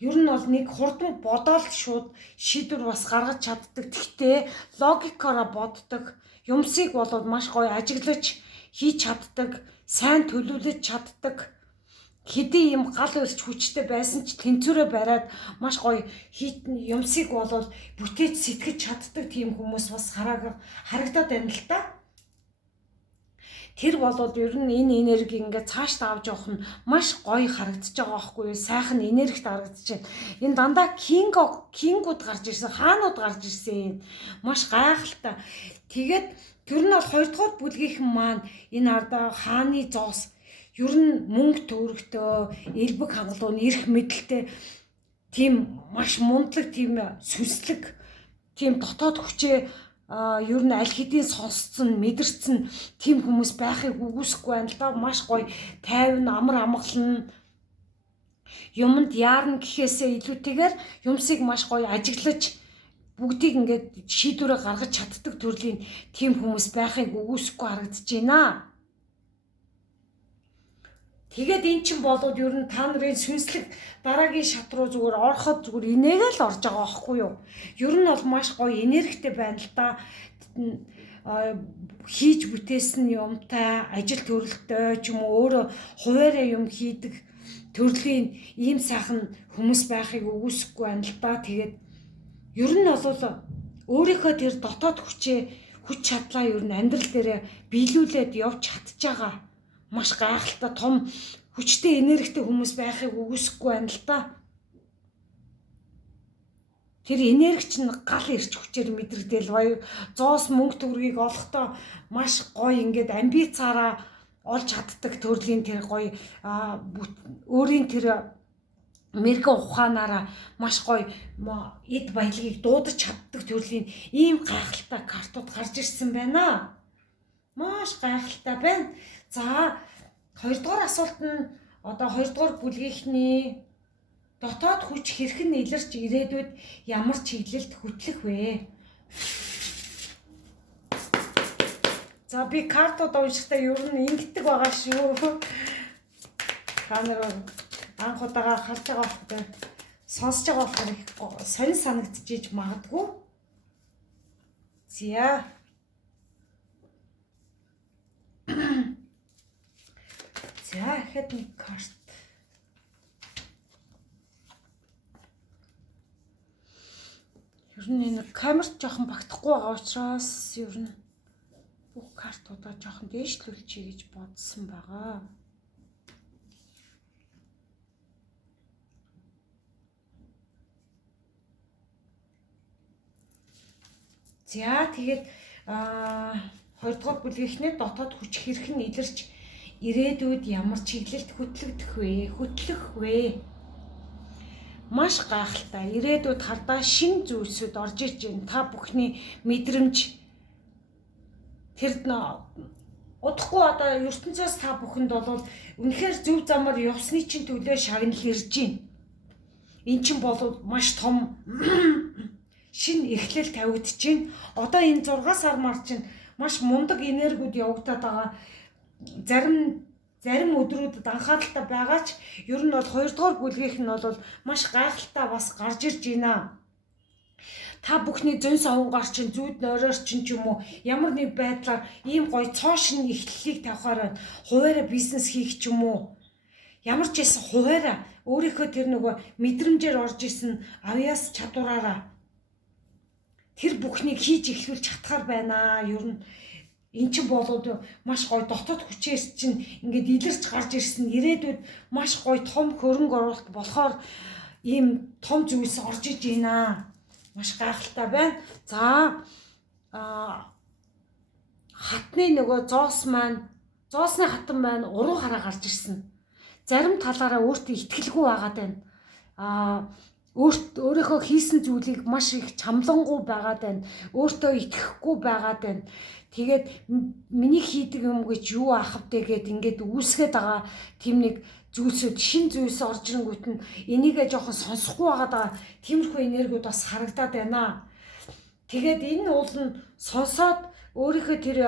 Ер нь бол нэг хурдан бодоол шууд шийдвэр бас гаргаж чаддаг. Тэгтээ логикоор боддог. Юмсыг бол маш гоё ажиглаж хийж чаддаг, сайн төлөвлөж чаддаг. Хэдий юм гал өрч хүчтэй байсан ч тэнцвэрээ бариад маш гоё юмсыг бол бүтээж сэтгэж чаддаг тийм хүмүүс бас харагдаад байна л да. Тэр бол ер нь энэ энерги ингээд цааш тавж явах нь маш гоё харагдаж байгаа байхгүй юу? Сайхан энергит харагдаж байна. Энэ дандаа кингууд гарч ирсэн, хаанууд гарч ирсэн. Маш гайхалтай. Тэгээд тэр нь бол 2 дугаар бүлгийнхэн маань энэ ардаа хааны зоос ер нь мөнгө төгрөгтөө, элбэг хангалуун, эрх мэдэлтэй тийм маш мундлаг тийм сүнслэг тийм дотоод хүчээ ер нь аль хэдийн сонсцсон, мэдэрсэн тийм хүмүүс байхыг үгүйсэхгүй байна л да. Маш гоё тайван, амар амгалан юмд яарна гэхээсээ илүүтэйгээр юмсыг маш гоё ажиглаж бүгдийг ингээд шийдвэрээ гаргаж чаддаг төрлийн тийм хүмүүс байхыг үгүйсэхгүй харагдаж байна. Тэгээд эн чинь болоод ер нь та нарын сүнслэг дараагийн шат руу зүгээр ороход зүгээр инээгээл орж байгаа байхгүй юу? Ер нь бол маш гоё энергитэй байна л да. Хийж бүтээсэн юмтай, ажил төрөлтэй ч юм уу өөрөө хуваараа юм хийдэг төрлийн ийм сайхан хүмүүс байхыг үгүйсэхгүй байна л да. Тэгээд ер нь бол өөрийнхөө тэр дотоод хүчээ хүч чадлаа ер нь амьдрал дээр биелүүлээд явж чадж байгаа маш гайхалтай том хүчтэй энергитэй хүмүүс байхыг үгүйсэхгүй байна л да. Тэр энерги чинь гал ирч хүчээр мэдрэгдэл баяр зоос мөнгө төгрөгийг олохдоо маш гоё ингээд амбицаараа олж чаддаг төрлийн тэр гоё өөрийн тэр мэрэгэн ухаанаараа маш гоё эд баялагийг дуудаж чаддаг төрлийн ийм гайхалтай картууд гарч ирсэн байна. Маш гайхалтай байна. За 2-р асуулт нь одоо 2-р бүлгийнхний дотоод хүч хэрхэн илэрч ирээдүйд ямар чиглэлд хөтлөх вэ? За би картууд уншихтаа ер нь ингэдэг байгаа шүү. Та нар анх удаага харж байгаа болохоор сонсож байгаа болохоор их сонир санагдчихэж магадгүй. За. За хэд нэг карт. Ер нь энэ камерт жоохон багтахгүй байгаа учраас ер нь бүх картуудаа жоохон дээшлүүлчихье гэж бодсон байгаа. За тэгээд 2-р бүлгийнхний дотоод хүч хэрхэн илэрч ирээдүйд ямар чиглэлд хөтлөх вэ? Маш гайхалтай. Ирээдүйд хардаа шин зүйлсүүд орж иж байна. Та бүхний мэдрэмж тэр удахгүй одоо ертөнцөөс та бүхэнд бол үнэхээр зөв замаар явсны чинь төлөө шагнал ирж байна. Эн чинь бол маш том шин эхлэл тавигдж байна. Одоо энэ 6 сар мар чинь маш мундаг энергиуд явагдаад байгаа. Зарим өдрүүдэд анхааралтай байгаа ч ер нь бол 2-р бүлгийнх нь бол маш гайхалтай бас гарч ирж байна. Та бүхний зөн совонгаар чинь зүйд нойроор чинь ч юм уу ямар нэг байдлаар ийм гоё цоошин эхлэлийг тавихаар байна. Хуваараа бизнес хийх ч юм уу. Ямар ч байсан хуваараа өөрийнхөө тэр нөгөө мэдрэмжээр орж исэн авьяас чадвараараа тэр бүхнийг хийж эхлүүлж чадхаар байна. Ер нь эн чинь болоод маш гоё дотоод хүчээс чинь ингээд илэрч гарч ирсэн ирээдүйд маш гоё том хөрөнгө оруулалт болохоор ийм том зүйлс орж иж байна. Маш гайхалтай байна. За хатны нөгөө зоосны хатан маань уруу хараа гарч ирсэн. Зарим талаараа өөртөө итгэлгүй байгаад байна. Өөрийнхөө хийсэн зүйлийг маш их чамлангуй байгаад байна. Өөртөө итгэхгүй байгаад байна. Тэгээд миний хийдэг юм гэж юу аах вэ гэд ингээд үүсгээд байгаа тийм нэг зүйлсүүд шин зүйлс орж ирэнгүүт нь энийгээ жоохон сонсохгүй байгаад байгаа тиймэрхүү энергиуд бас харагдаад байна. Тэгээд энэ уул нь сонсоод өөрийнхөө тэр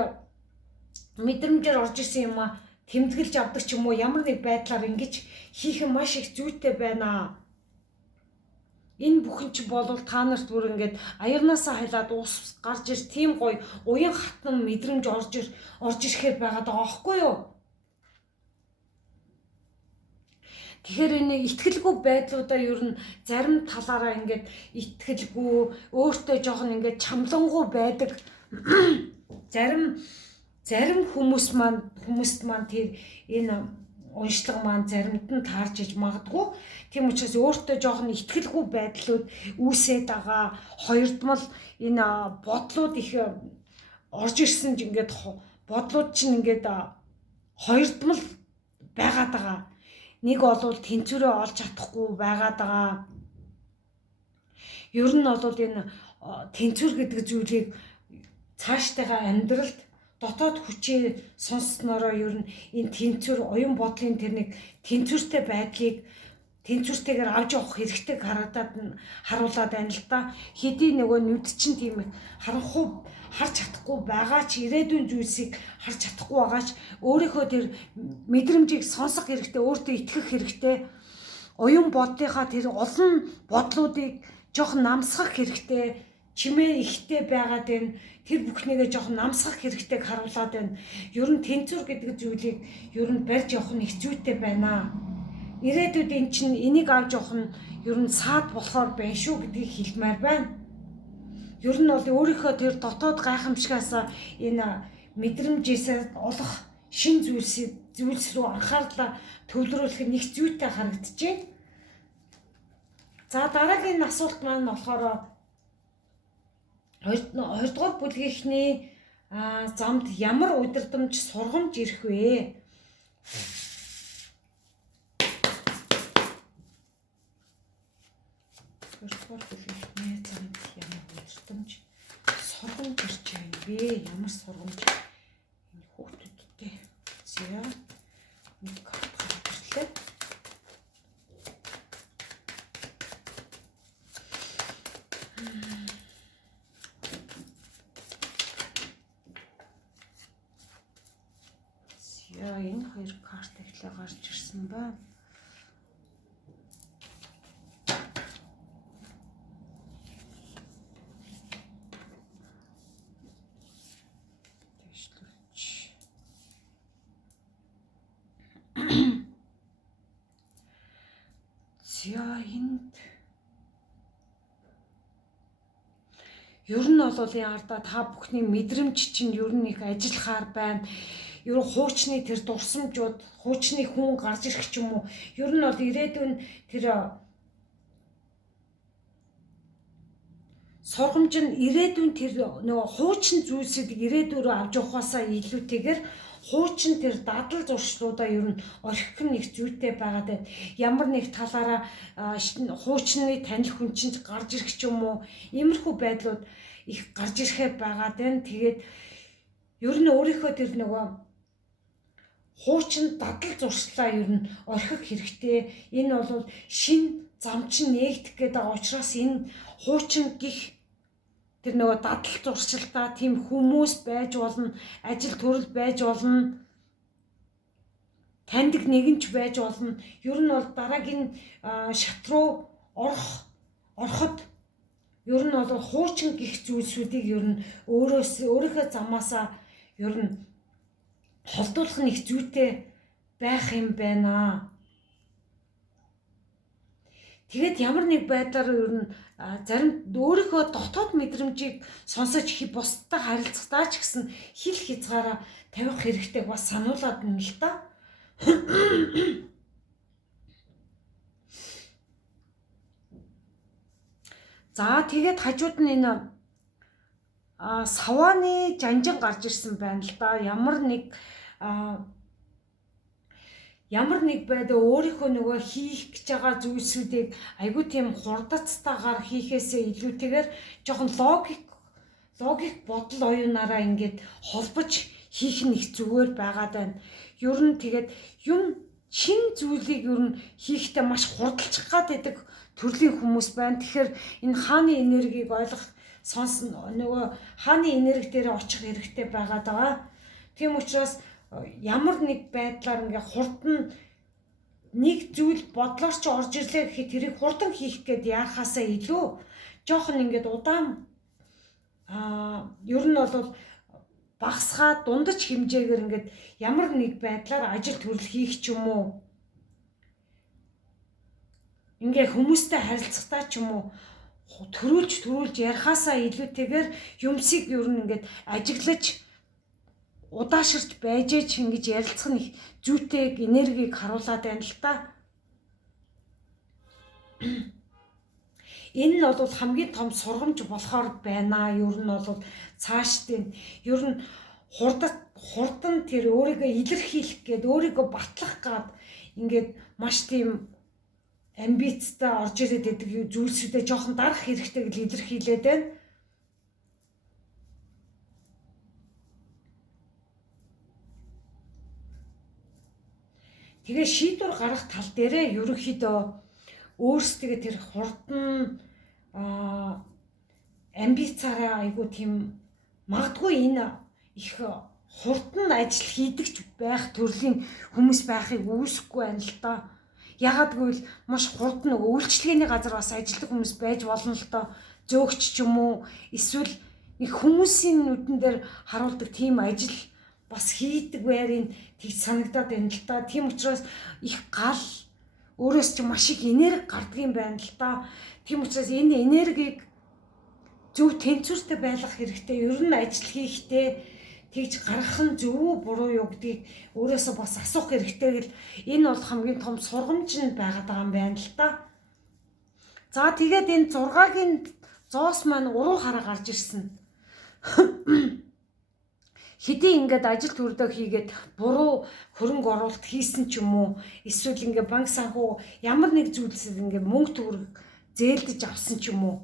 мэдрэмжээр орж исэн юм а тэмдэглэж авдаг ч юм уу ямар нэг байдлаар ингэж хийх нь маш их зүйтэй байна. Энэ бүхэн ч болвол та нарт бүр ингээд аягнаасаа хайлаад ус гарч ир тийм гоё уян хатан мэдрэмж орж ирэхээр байгаад байгаа байхгүй юу? Тэгэхээр энэ итгэлгүй байдлуудаа ер нь зарим талаараа ингээд итгэлгүй өөртөө жоохон ингээд чамлангуй байдаг зарим хүмүүст маань тэр энэ уншлага маань заримд нь таарж иж магадгүй. Тийм учраас өөртөө жоохон итгэлгүй байдлууд үүсээд байгаа. Хоёрдмал энэ бодлууд их орж ирсэн ч ингээд бодлууд чинь ингээд хоёрдмал байгаад байгаа. Нэг олвол тэнцвэрээ олж чадахгүй байгаад байгаа. Ер нь бол энэ тэнцвэр гэдэг зүйлийг цаашдаа амьдралд дотоод хүчээ сонсснороо ер нь энэ тэнцвэр оюун бодлын тэр нэг тэнцвэртэй байдлыг тэнцвэртэйгээр авч явах хэрэгтэй харуулад байна л да. Хэдий нөгөө нүд чинь тийм харж чадахгүй байгаа ч ирээдүйн зүйлсийг харж чадахгүй байгаа ч өөрийнхөө тэр мэдрэмжийг сонсох хэрэгтэй, өөртөө итгэх хэрэгтэй. Оюун бодлынхаа тэр олон бодлуудыг жоохон намсгах хэрэгтэй. Чимээ ихтэй байгаад байна. Тэр бүхнийгээ жоохон намсгах хэрэгтэйг харуулад байна. Ер нь тэнцвэр гэдэг зүйлийг ер нь барьж явах нь хэцүүтэй байна. Ирээдүйд эн чинь энийг авч явах нь ер нь саад болохоор байна шүү гэдгийг хэлмээр байна. Ер нь бол өөрийнхөө тэр дотоод гайхамшигаас энэ мэдрэмжээсээ олох шин зүйлс рүү анхаарлаа төвлөрүүлэх нэг зүйтэй харагдчихэв. За дараагийн асуулт маань болохоор 2 дугаар бүлгийнхний замд ямар удирдамж сургамж ирэх вэ? 2 дугаар бүлгийнхний замд ямар удирдамж сургамж ирж байна вэ? Ямар сургамж энэ хүүхдүүдтэй? За нэг карт гаргаж ирлээ. Энэ хоёр карт эхлээ гарч ирсэн байна. Тэжлүүлж. За энд ер нь бол яарда та бүхний мэдрэмж чинь ер нь их ажиллахаар байна. Ер нь хуучны тэр дурсамжууд, хуучны хүн гарч ирэх ч юм уу. Ер нь бол ирээдүйн тэр сургамж нь ирээдүйн тэр нөгөө хуучин зүйлсийг ирээдүйрөө авч явахаасаа илүүтэйгээр хуучин тэр дадал зуршлуудаа ер нь орхих нэг зүйтэй байгаад байна. Ямар нэг талаараа хуучны танил хүн чинь гарч ирэх ч юм уу. Иймэрхүү байдлууд их гарч ирэхэ байгаад байна. Тэгээд ер нь өөрийнхөө тэр нөгөө хуучин дадал зуршлаа ер нь орхих хэрэгтэй. Энэ бол шин зам чинь нээгдэх гээд байгаа учраас энэ хуучин гих тэр нөгөө дадал зуршилтаа тийм хүмүүс байж болно, ажил төрөл байж болно, таньдаг нэгэнч байж болно. Ер нь бол дараагийн шат руу ороход ер нь бол хуучин гих зүйлсүүдийг ер нь өөрийнхөө замаасаа ер нь холдуулах нэг зүйтэй байх юм байна. Тэгээд ямар нэг байдлаар ер нь зарим өөрийнхөө дотоод мэдрэмжийг сонсож бусдад харилцахдаа ч гэсэн хил хязгаараа тавих хэрэгтэй бас сануулад байна л да. За тэгээд хажууд нь энэ савааны жанжин гарч ирсэн байна л да. Ямар нэг байдаа өөрийнхөө нөгөө хийх гэж байгаа зүйлсүүдийг айгүй тийм хурдацтайгаар хийхээсээ илүүтэйгээр жоохон логик бодол оюунаараа ингээд холбож хийх нь их зүгээр байгаад байна. Ер нь тэгээд юм шин зүйлийг ер нь хийхдээ маш хурдалчих гад байдаг төрлийн хүмүүс байна. Тэгэхээр энэ хааны энергийг ойлгох нөгөө хааны энерги дээр очих хэрэгтэй байгаад байгаа. Тийм учраас ямар нэг байдлаар ингээ хурдан нэг зүйл бодлоор ч орж ирлээ гэхэд тэрийг хурдан хийх гээд яахаасаа илүү жоохон ингээд удаан ер нь бол багасгаад дундаж хэмжээгээр ингээд ямар нэг байдлаар ажил төрөл хийх ч юм уу ингээ хүмүүстэй харилцахтаа ч юм уу төрүүлж ярихаасаа илүүтэйгээр юмсыг ер нь ингээд ажиглаж удааширч байж ингэж ярилцах нэг зүйтэй энергийг харуулад байна л та. Энэ нь бол хамгийн том сургамж болохоор байна. Ер нь бол цаашдын ер нь хурдан тэр өөрийгөө илэрхийлэх гээд өөрийгөө батлах гад ингээд маш тийм амбицтай орж ирээд байдаг зүйлсүүдээ жоохон дарах хэрэгтэй гэж илэрхийлээд байна. Тэгээ шийдвэр гаргах тал дээрээ ерөнхийдөө өөрсдөө тэр хурдан амбицаараа айгуу тийм магадгүй энэ их хурдан ажил хийдэгч байх төрлийн хүмүүс байхыг үүсэхгүй байна л да. Ягаад гэвэл маш хурдан үйлчлэгээний газар бас ажилладаг хүмүүс байж болно л доо. Зөөгч ч юм уу эсвэл нэг хүмүүсийн нүдэн дээр харуулдаг тийм ажил бас хийдэг байрын тэг санагдаад байна л да. Тийм учраас их гал өөрөөс ч маш их энерги гардаг юм байна л да. Тийм учраас энэ энергийг зөв тэнцвэртэй байх хэрэгтэй. Ер нь ажил хийхдээ тэгж гаргах нь зөв үү буруу юу гэдгийг өөрөөсөө бас асуух хэрэгтэй гэл энэ бол хамгийн том сургамж нь байгаад байгаа юм байна л да. За тэгээд энэ 6-гийн зоос маань уруу хараа гарч ирсэн. Хэдий ингээд ажил төрдөө хийгээд буруу хөрөнгө оруулалт хийсэн ч юм уу, эсвэл ингээд банк санхүү ямар нэг зүйлсэд ингээд мөнгө төгрөг зээлдэж авсан ч юм уу.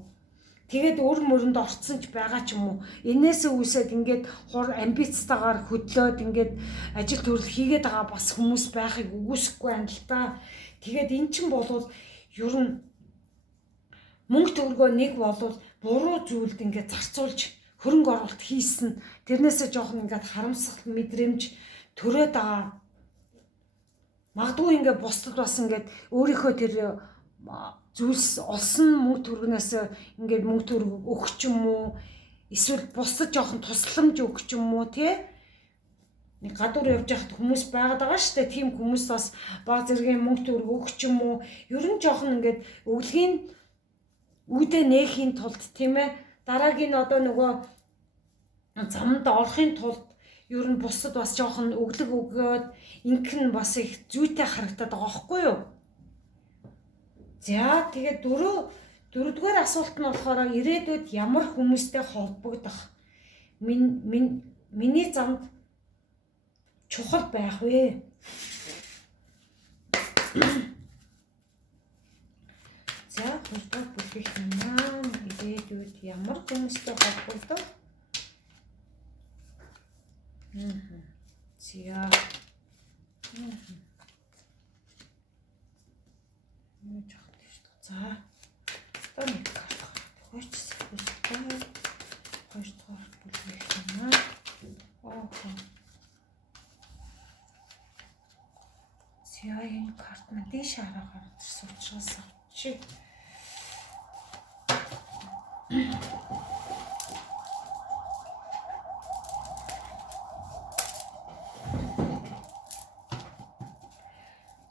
Тэгээд өөр мөрөнд орцсон ч байгаа ч юм уу. Энээс үүсээд ингээд амбицтайгаар хөдлөөд ингээд ажил төрөл хийгээд байгаа бас хүмүүс байхыг үгүйсэхгүй байна л та. Тэгээд эн чинь болвол ер нь мөнгө төгрөгөө нэг болвол буруу зүйлд ингээд зарцуулж хөрөнгө оруулалт хийсэн. Тэрнээсээ жоохон ингээд харамсгал мэдрэмж төрөөд байгаа. Магадгүй ингээд бусдад бас ингээд өөрийнхөө тэр зүйлс олсон мөнгө төгрөгнөөс ингээд мөнгө төгрөг өгөх ч юм уу, эсвэл бусдад жоохон тусламж өгөх ч юм уу, тий? Нэг гадуур явж байхад хүмүүс байгаад байгаа шүү дээ. Тийм хүмүүс бас баг зэргийн мөнгө төгрөг өгөх ч юм уу. Ер нь жоохон ингээд өглөгийн үүдээ нээхийн тулд, тийм ээ, дараагийн одоо нөгөө замд орохын тулд ер нь бусдад бас жоохон өглөг өгөөд инх нь бас их зүйтэй харагдаад байгаа байхгүй юу? За тэгээд дөрөвдүгээр асуулт нь болохоор ирээдүйд ямар хүмүүстэй холбогдох миний замд чухал байх вэ? За хоёрдугаар бүлгийнх маань ирээдүйд ямар хүмүүстэй холбогдох? За. За. Одоо нэг карт хөөч сэтгэлтэй. Хоёрдугаар бүлгийнх маань. За энэ карт маань дэш хараагаар суулчаас авчиг.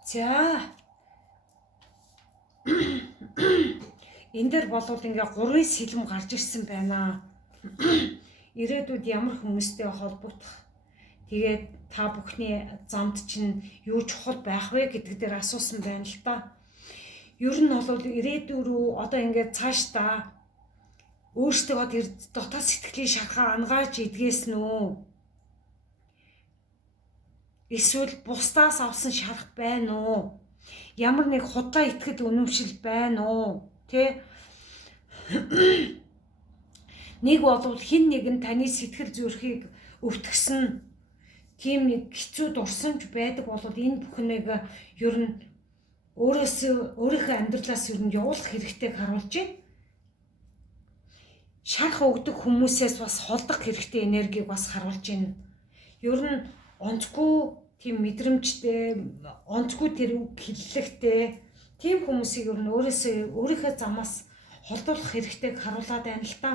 За. Энэ дээр болвол ингээ 3 сэлэм гарч ирсэн байна. Ирээдүйд ямар хүмүүстэй холбогдох. Тэгээд та бүхний замд чинь юу чухал байх вэ гэдэг дээр асуусан байна л та. Ер нь бол ирээдүй рүү одоо ингээ цаашдаа өөртөө тэр дотоод сэтгэлийн шархаа ангааж идгээсэн үү? Эсвэл бусдаас авсан шарх байна уу? Ямар нэг худлаа итгэл үнэмшил байна уу? Тэ? Нэг болвол хин нэг нь таны сэтгэл зүрхийг өвтгсөн тийм нэг хэцүү дурсамж байдаг болвол энэ бүхнийг ер нь өөрийнхөө амьдралаас ер нь явуулах хэрэгтэйг харуулж байна. Шарх өгдөг хүмүүсээс бас холдох хэрэгтэй энергийг бас харуулж байна. Ер нь онцгүй тийм мэдрэмжтэй, онцгүй тэр үг хэллэгтэй тийм хүмүүсийг ер нь өөрийнхөө замаас холдуулах хэрэгтэйг харуулад байна л та.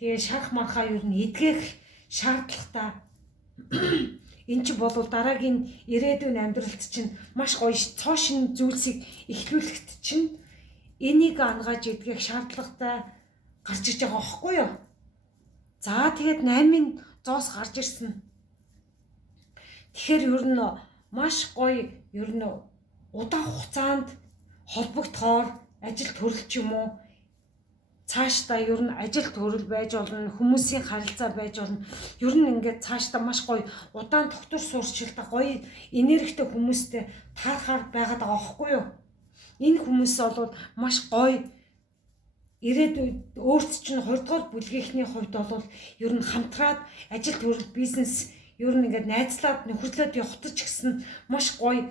Тэгээ шарх мархаа ер нь эдгэх шаардлагатай. Энд чинь бол дараагийн ирээдүйн амьдралд чинь маш гоё цоо шин зүйлсийг эхлүүлэхэд чинь энийг ангааж эдгэх шаардлагатай гарч ирж байгаа байхгүй юу? За тэгээд 8-ын зоос гарч ирсэн. Тэгэхээр ер нь маш гоё ер нь удаан хугацаанд холбогдохоор ажил төрөл ч юм уу цаашдаа ер нь ажил төрөл байж болно, хүмүүсийн харилцаа байж болно. Ер нь ингээд цаашдаа маш гоё удаан тогтвор суурьшилтай гоё энергитэй хүмүүстэй таарахаар байгаад байгаа байхгүй юу? Энэ хүмүүс бол маш гоё ирээдүйд өөрт чинь 2 дугаар бүлгийнхний хувьд бол ер нь хамтраад ажил төрөл бизнес ер нь ингээд найзлаад нөхөрлөд явахтаж гэсэн маш гоё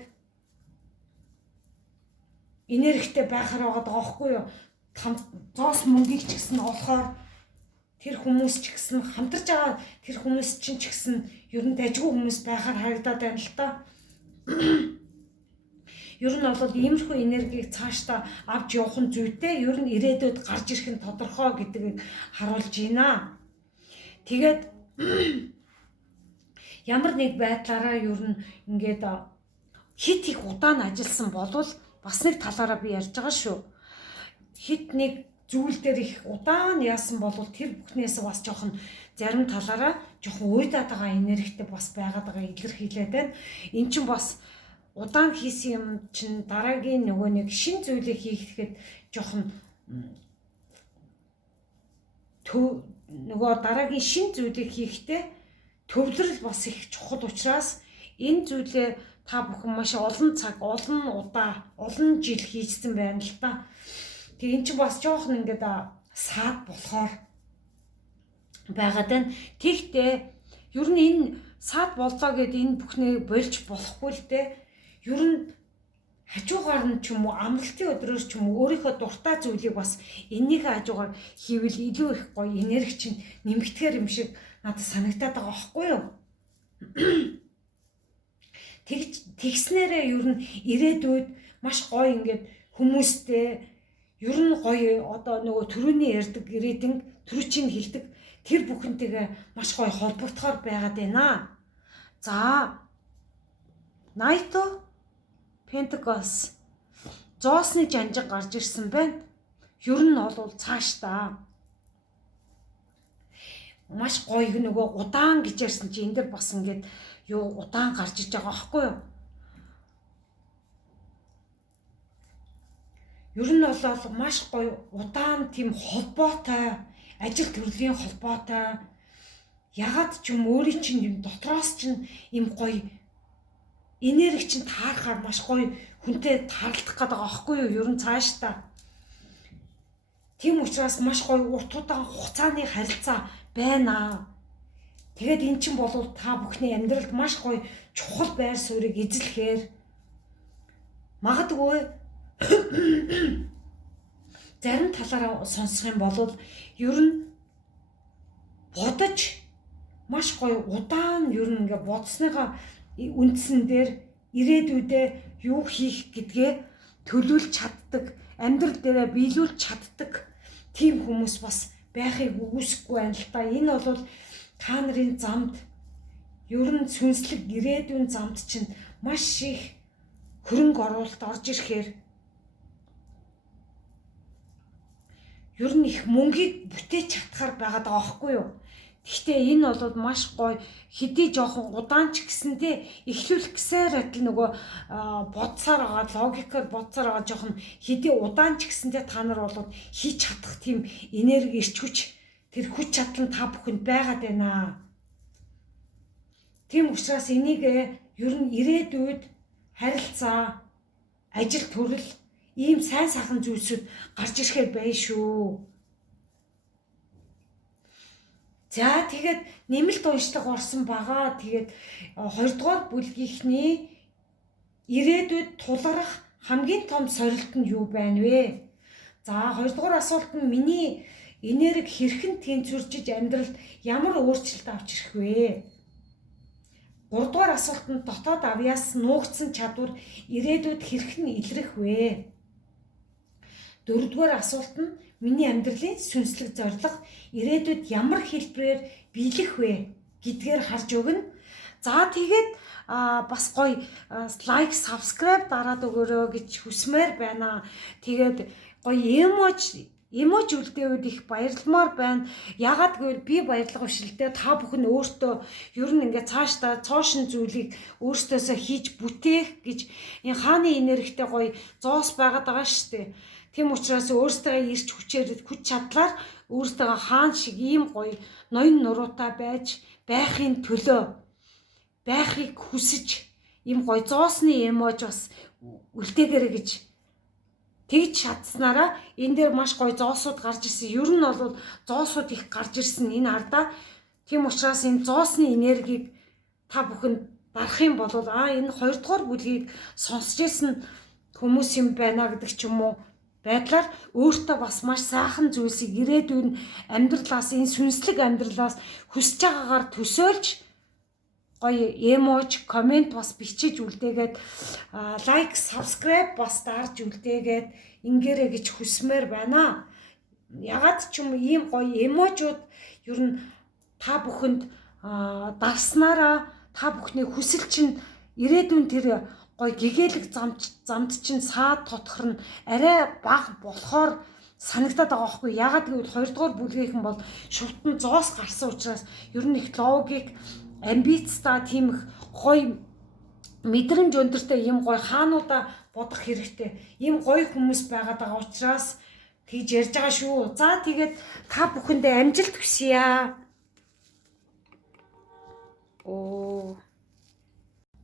энергитэй байхаар байгаа байхгүй юу? Зоос мөнгийг ч гэсэн олохоор тэр хүмүүс ч гэсэн хамтарч байгаа тэр хүмүүс чинь ч гэсэн ер нь дажгүй хүмүүс байхаар харагдаад байна л та. Ер нь бол иймэрхүү энергийг цаашдаа авч явах нь зүйтэй, ер нь ирээдүйд гарч ирэх нь тодорхой гэдгийг харуулж байна. Тэгээд ямар нэг байдлаараа ер нь ингээд хит их удаан ажилласан болвол бас нэг талаараа би ярьж байгаа шүү. Хит нэг зүйл дээр их удаан яасан бол тэр бүхнээс бас жоохон зарим талаараа жоохон уйдаад байгаа энергитэй бас байгаад байгаа илэрхийлээд байна. Эн чинь бас удаан хийсэн юм чинь дараагийн нөгөө нэг шин зүйлийг хийхэд жоохон нөгөө дараагийн шин зүйлийг хийхдээ төвлөрөл бас их чухал учраас энэ зүйлээ та бүхэн маш олон цаг, олон удаа, олон жил хийжсэн байна л та. Тэгээ эн чинь бас жоохон ингээд саад болохоор байгаад байна. Тэгтээ ер нь энэ саад боллоо гэд энэ бүхнээ болж болохгүй л дээ. Ер нь хажуугаар нь ч юм уу амралтын өдрөөр ч юм уу өөрийнхөө дуртай зүйлийг бас энэнийг хажуугаар хийвэл илүү их гоё энерги чинь нэмэгдэхэр юм шиг надад санагдаад байгаа байхгүй юу? Тэгснээрээ ер нь ирээдүйд маш гоё ингээд хүмүүстэй ер нь гоё одоо нөгөө төрөний ярьдаг ирээдүйн төрөчийн хэлдэг тэр бүхэнтэйгээ маш гоё холбогдохоор байгаад байна. За Knight of Pentacles зоосны жанжиг гарч ирсэн байна. Ер нь бол цааш та маш гоё нөгөө удаан гэж ярьсан чи энэ дэр бас ингээд юу удаан гарч иж байгаа байхгүй юу? Ер нь бол маш гоё удаан тийм холбоотой ажил төрлийн холбоотой ягаад ч юм өөрийн чинь юм дотроос чинь юм гоё энерги чинь таарахаар маш гоё хүнтэй таарлах гэдэг байгаа байхгүй юу? Ер нь цааш та. Тийм учраас маш гоё урт удаан хугацааны харилцаа байна. Тэгээд эн чинь бол та бүхний амьдралд маш гоё чухал байр суурийг эзлэхээр магадгүй зарим талаараа сонсох юм бол ер нь бодож маш гоё удаан ер нь ингээ бодсныгаа үндсэн дээр ирээдүйдээ юу хийх гэдгээ төлөвлөж чаддаг, амьдрал дээрээ биелүүлж чаддаг тийм хүмүүс бас байхыг үгүйсэхгүй байна л та. Энэ бол та нарын замд ер нь сүнслэг ирээдүйн замд чинь маш их хөрөнгө оруулалт орж ирэхээр ер нь их мөнгийг бүтээж чадхаар байгаад байгаа байхгүй юу? Гэхдээ энэ бол маш гоё хэдий жоохон удаан ч гэсэндээ эхлүүлэх гэсээр адил нөгөө бодсаар байгаа логикоор бодсаар байгаа жоохон хэдий удаан ч гэсэндээ та нар бол хийж чадах тийм энерги ирч хүч тэр хүч чадал нь та бүхэнд байгаад байна. Тийм учраас энийг ер нь ирээдүйд харилцаа, ажил төрөл ийм сайн сайхан зүйлсүүд гарч ирэхээр байна шүү. За тэгээд нэмэлт уншлаг орсон байгаа. Тэгээд 2 дугаар бүлгийнхний ирээдүйд тулгарх хамгийн том сорилт нь юу байна вэ? За 2 дугаар асуулт нь миний энерги хэрхэн тэнцвэржиж амьдралд ямар өөрчлөлт авч ирэх вэ? 3 дугаар асуулт нь дотоод авьяас нуугдсан чадвар ирээдүйд хэрхэн илрэх вэ? 4 дугаар асуулт нь миний амьдралын сүнслэг зорилго ирээдүйд ямар хэлбэрээр биелэх вэ гэдгээр харж өгнө. За тэгээд бас гоё лайк, subscribe дараад өгөөрэй гэж хүсмээр байна. Тэгээд гоё эмоji үлдээвд их баярламаар байна. Ягаад гэвэл би баярлах биш л дээ. Та бүхэн өөртөө ер нь ингээд цаашдаа цоошин зүйлийг өөртөөсөө хийж бүтээх гэж энэ хааны энергитэй гоё зоос байгаад байгаа шүү дээ. Тийм учраас өөртөө ирч хүчээр хүч чадлаар өөртөө хаан шиг ийм гоё ноён нуруутай байж байхын төлөө байхыг хүсэж ийм гоё зоосны эмож бас үлдээгээрэй гэж тэгж шатснараа энэ дээр маш гоё зоосууд гарч ирсэн. Ер нь бол зоосууд их гарч ирсэн энэ ардаа. Тийм учраас энэ зоосны энергийг та бүхэнд дарах юм бол энэ 2 дугаар бүлгийг сонсч ирсэн хүмүүс юм байна гэдэг ч юм уу байдлаар өөртөө бас маш сайхан зүйлсийг ирээдүйн амьдралаас энэ сүнслэг амьдралаас хүсэж байгаагаар төсөөлж гоё эмож, комент бас бичиж үлдээгээд лайк, subscribe бас дарж үлдээгээд ингээрэй гэж хүсмээр байна. Ягаад ч юм ийм гоё эможууд ер нь та бүхэнд дарснараа та бүхний хүсэл чинь ирээдүйн тэр гоё гэгээлэг замд чинь саад тотхор нь арай бага болохоор санагдаад байгаа байхгүй. Ягаад гэвэл 2 дугаар бүлгийнхэн бол шувтан зоос гарсан учраас ер нь их логик, амбицтай тийм их гоё мэдрэмж өндөртэй юм гоё хаануудаа бодох хэрэгтэй. Ийм гоё хүмүүс байгаад байгаа учраас тэгж ярьж байгаа шүү. За тэгээд та бүхэндээ амжилт хүсье. Оо.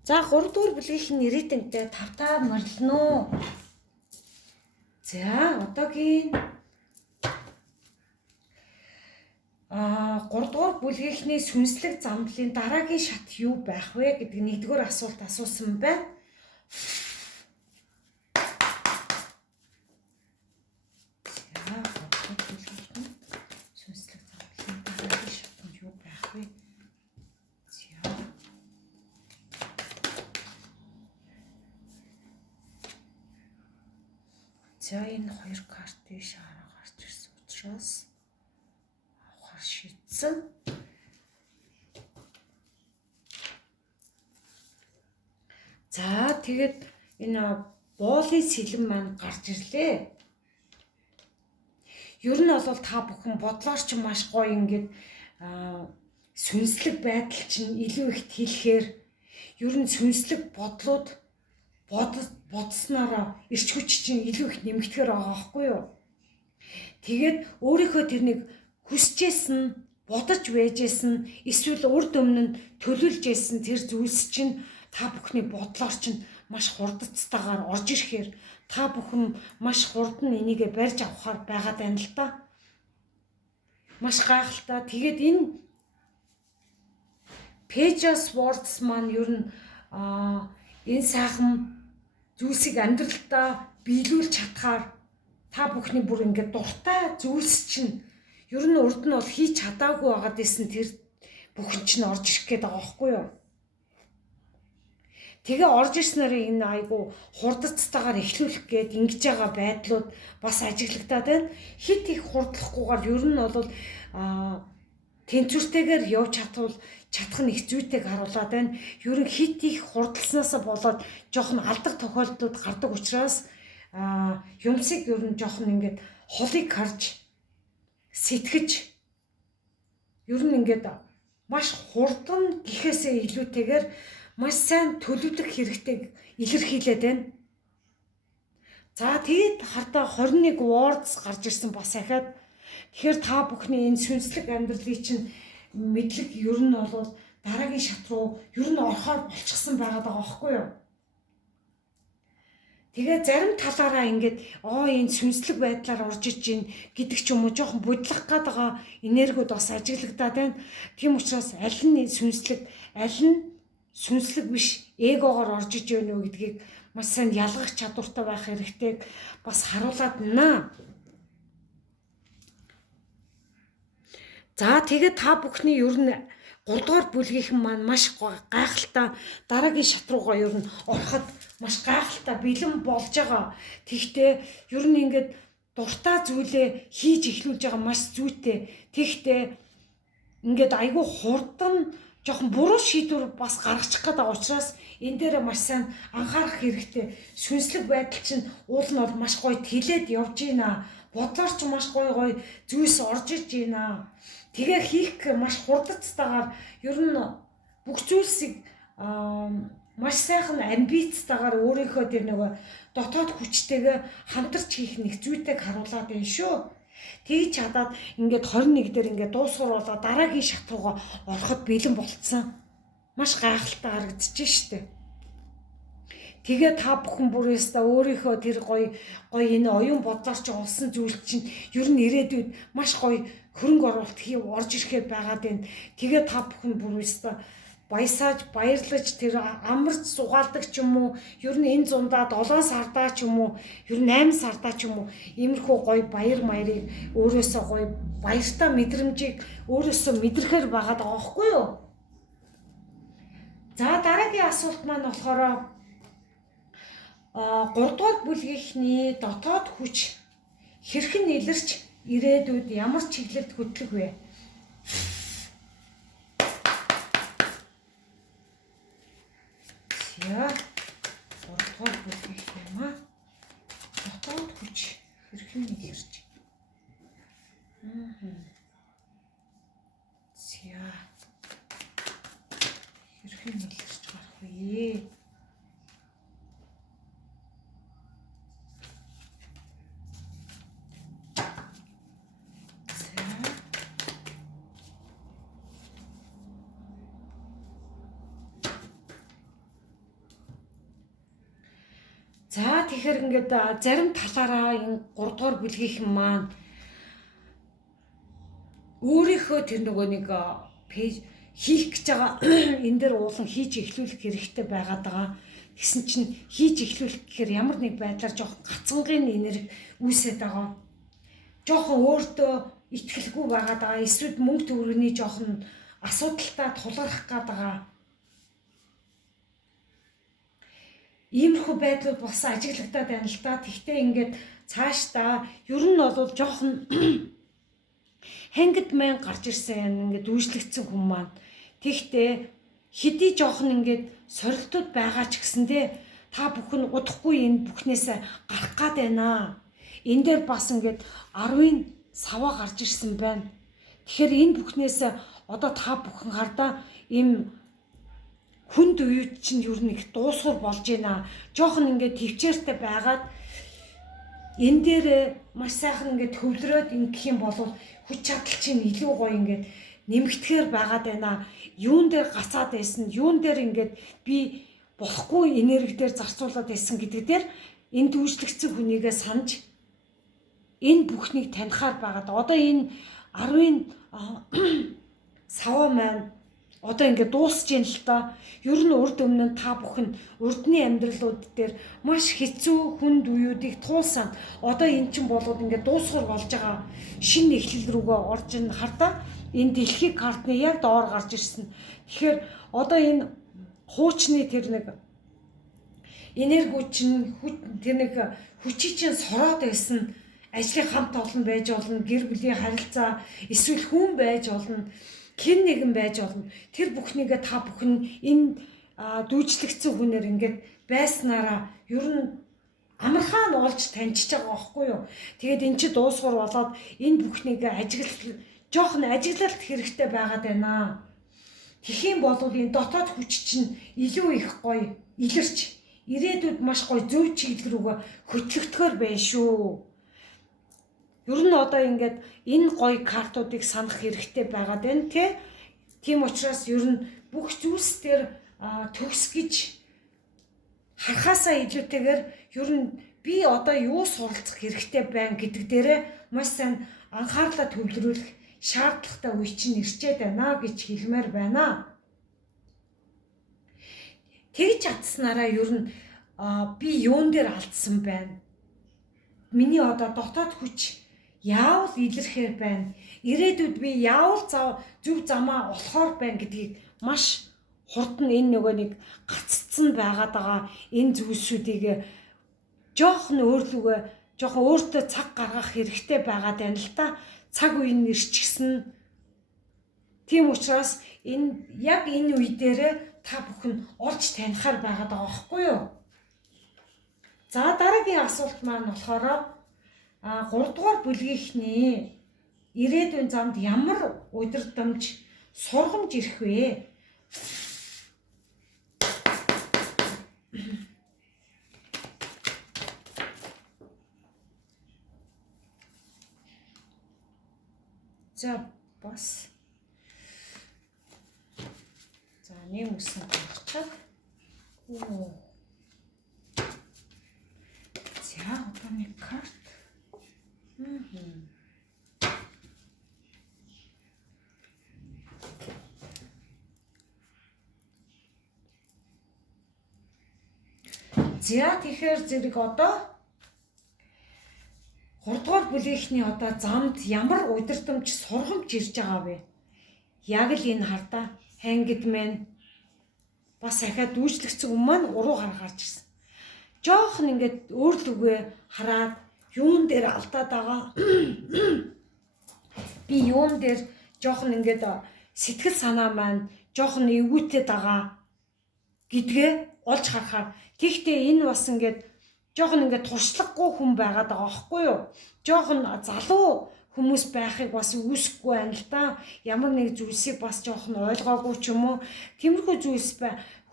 За 3 дугаар бүлгийн рейтингтэй 5-таа морилно уу? За одоогийн 3 дугаар бүлгийнхний сүнслэг замдлын дараагийн шат юу байх вэ гэдэг нэгдүгээр асуулт асуусан байна. За 3 дугаар бүлгийнхний сүнслэг замдлын дараагийн шат юу байх вэ? За энэ хоёр картын шаараа гарч ирсэн учраас авахар шийдсэн. За тэгээд энэ боолын сэлэм маань гарч ирлээ. Ер нь бол та бүхэн бодлоор ч маш гоё ингээд сүнслэг байдал чинь илүү их хэлэхээр ер нь сүнслэг бодлууд бодснараа эрч хүч чинь илүү их нэмэгдэхээр байгаа байхгүй юу? Тэгээд өөрийнхөө тэрнийг хүсэжсэн, бодож байжсэн, эсвэл урд өмнө нь төлөвлөж байсан тэр зүйлс чинь та бүхний бодлоор чинь маш хурдцтайгаар орж ирэхээр та бүхэн маш хурдан энийгээ барьж авахаар байгаад байна л та. Маш гайхалтай. Тэгээд энэ Page of Swords маань ер нь энэ сайхан зүйлсийг амьдралдаа биелүүлж чадхаар та бүхний бүр ингээд дуртай зүйлс чинь ер нь урд нь бол хийж чадаагүй байгаад исэн тэр бүхэн чинь орж ирэх гээд байгаа байхгүй юу? Тэгээ орж ирснээр энэ айгу хурдцтайгаар эхлүүлэх гээд ингэж байгаа байдлууд бас ажиглагдаад байна. Хит их хурдлахгүйгээр ер нь бол тэнцвэртэйгээр явж чадах нь их зүйтэйг харуулад байна. Ер нь хит их хурдлснаас болоод жоохон алдар тохиолдлууд гардаг учраас юмсыг ер нь жоохон ингээд холыг харж сэтгэж ер нь ингээд маш хурдан гэхээсээ илүүтэйгээр маш сайн төлөвлөх хэрэгтэй илэрхийлээд байна. За тэгээд хардаа 21 words гарч ирсэн бас ахаад тэгэхээр та бүхний энэ сүнслэг амьдралын чинь мэдлэг ер нь бол дараагийн шат руу ер нь орохоор болчихсон байгаад байгаа байхгүй юу? Тэгээ зарим талаараа ингээд энэ сүнслэг байдлаар орж иж гин гэдэг ч юм уу жоохон бодлох гээд байгаа энергиуд бас ажиглагдаад байна. Тийм учраас аль нь сүнслэг биш эгогоор орж иж байна уу гэдгийг маш сайн ялгах чадвартай байх хэрэгтэй бас харуулад байна. За тэгээд та бүхний ер нь 3 дугаар бүлгийнхэн маань маш гайхалтай дараагийн шат руугаа ер нь ороход маш гайхалтай бэлэн болж байгаа. Тэгтээ ер нь ингээд дуртай зүйлээ хийж эхлүүлж байгаа маш зүйтэй. Тэгтээ ингээд айгүй хурдан жоохон буруу шийдвэр бас гаргачих гээд байгаа учраас энэ дээр маш сайн анхаарах хэрэгтэй. Сүнслэг байдал чинь уул нь бол маш гоё тэлээд явж байна. Бодлоор ч маш гоё зүйлс орж иж байна. Тэгээ хийх маш хурдцтайгаар ер нь бүх зүйлсийг маш сайхан амбицтайгаар өөрийнхөө тэр нөгөө дотоод хүчтэйгээ хамтарч хийх нэг зүйтэйг харуулад байна шүү. Тэгж чадаад ингээд 21 дээр ингээд дуусгууруулаад дараагийн шат руугаа ороход бэлэн болцсон. Маш гайхалтай харагдчих штеп. Тэгээ та бүхэн бүрээсээ өөрийнхөө тэр гоё энэ оюун бодлоор ч олсон зүйл чинь ер нь ирээдүйд маш гоё хөрөнгө оруулалт орж ирэхээр байгаад байна. Тэгээ та бүхэн бүрээсээ баясааж баярлаж тэр амарч сугаалдаг ч юм уу ер нь энэ зундаа 7 сардаа ч юм уу ер нь 8 сардаа ч юм уу иймэрхүү гоё баяр маярыг өөрөөсөө гоё баяртай мэдрэмжийг өөрөөсөө мэдрэхээр байгаад байгаа байхгүй юу? За дараагийн асуулт маань болохоор 3 дугаар бүлгийнхний дотоод хүч хэрхэн илэрч ирээдүйд ямар чиглэлд хөтлөх вэ? За 3 дугаар бүлгийнх юм аа. Дотоод хүч хэрхэн илэрч юм илэрч гарах вэ? За тэгэхээр ингээд зарим талаараа энэ 3 дугаар бүлгийнхэн маань өөрийнхөө тэр нөгөө нэг пэйж хийх гэж байгаа энэ дээр уулан хийж эхлүүлэх хэрэгтэй байгаад байгаа. Тэгсэн чинь хийж эхлүүлэх гэхээр ямар нэг байдлаар жоохон гацангийн энерги үүсээд байгаа. Жоохон өөртөө итгэлгүй байгаад байгаа. Эсвэл мөнгө төгрөгийн жоохон асуудалтай тулгарх гээд байгаа. Иймэрхүү байдлууд бас ажиглагдаад байна л да. Тэгтээ ингээд цаашдаа ер нь бол жоохон хангид мэн гарч ирсэн ингээд үүжлэгдсэн хүн маань. Тэгтээ хэдий жоохон ингээд сорилтууд байгаа ч гэсэндээ та бүхэн удахгүй энэ бүхнээс гарах гад байна. Энэ дээр бас ингээд 10-ын саваа гарч ирсэн байна. Тэгэхээр энэ бүхнээс одоо та бүхэн хардаа им хүнд үед чинь юу нэг дуусгар болж байна. Жохон ингээд төвчээртэй байгаад энэ дээр маш сайхан ингээд төвлөрөөд ингэх юм бол хүч чадал чинь илүү гоё ингээд нэмэгдэхээр байгаад байна. Юун дээр гацаад байсан, юун дээр ингээд би болохгүй энерги дээр зарцуулаад байсан гэдэг дээр энэ дүүжлэгдсэн хүнийгээ санаж энэ бүхнийг танихаар байгаад одоо энэ 10-ын саваа маань одоо ингээд дуусж юм л та. Ер нь урд өмнө та бүхэн урдны амьдралууд дээр маш хэцүү хүнд үеүүдийг туулсан. Одоо эн чинь болоод ингээд дуусгар болж байгаа шинэ эхлэл рүүгээ орж ин хардаа энэ дэлхийн картны яг доор гарч ирсэн. Тэгэхээр одоо энэ хуучны тэр нэг энерги чинь тэр нэг хүчий чинь сороод байсан. Ажлын хамт олон байж болно, гэр бүлийн харилцаа, эсвэл хүн байж болно. Хэн нэгэн байж болно. Тэр бүхнийгээ та бүхэн энэ дүүжлэгдсэн хүнээр ингээд байснараа ер нь амархаа нь олж таньчихж байгаа байхгүй юу. Тэгээд эн чи дуусгар болоод энэ бүхнийгээ жоохон ажиглалт хэрэгтэй байгаад байна. Тэхийн бол энэ дотоод хүч чинь илүү их гоё илэрч ирээдүйд маш гоё зөв чиглэл рүүгээ хөтлөгдөхөр байна шүү. Ер нь одоо ингээд энэ гоё картуудыг санах хэрэгтэй байгаад байна тий. Тийм учраас ер нь бүх зүйлс дээр төгс гэж харахаасаа илүүтэйгээр ер нь би одоо юу суралцах хэрэгтэй байна гэдэг дээрээ маш сайн анхаарлаа төвлөрүүлэх шаардлагатай үе чинь ирчээд байна гэж хэлмээр байна. Тэгж чадсанараа ер нь би юун дээр алдсан байна. Миний одоо дотоод хүч яавал илэрхээр байна. Ирээдүйд би яавал зөв замаа олохоор байна гэдгийг маш хурдан энэ нөгөө нэг гаццсан байгаад байгаа энэ зүйлсүүдийг жоохон өөрлөгөө жоохон өөртөө цаг гаргах хэрэгтэй байгаад байна л та. Цаг үе нь ирчихсэн. Тийм учраас яг энэ үе дээр та бүхэн олж танихаар байгаад байгаа байхгүй юу? За дараагийн асуулт маань болохоор 3 дугаар бүлгийнхний ирээдүйн замд ямар удирдамж сургамж ирэх вэ? За бас за нэг үсэн гарчаад за одоо нэг карт За тэгэхээр зэрэг одоо 3 дугаар бүлгийнхний одоо замд ямар удирдамж сургамж ирж байгаа вэ? Яг л энэ хардаа хангид мэн бас ахаад дүүжлэгцэн юм маань уруу гарч ирсэн. Жохон ингээд өөрлөгөө хараад юун дээр алдаад байгаа. Би юун дээр жохон ингээд сэтгэл санаа маань жохон эвгүүтэд байгаа гэдгээ олж харахаар тэгтээ энэ бас ингээд жохон ингээд туршлагагүй хүн байгаад байгаа байхгүй юу? Жохон залуу хүмүүс байхыг бас үүсэхгүй байна л да. Ямар нэг зүйлсийг бас жоохон ойлгоогүй ч юм уу. Тиймэрхүү зүйлс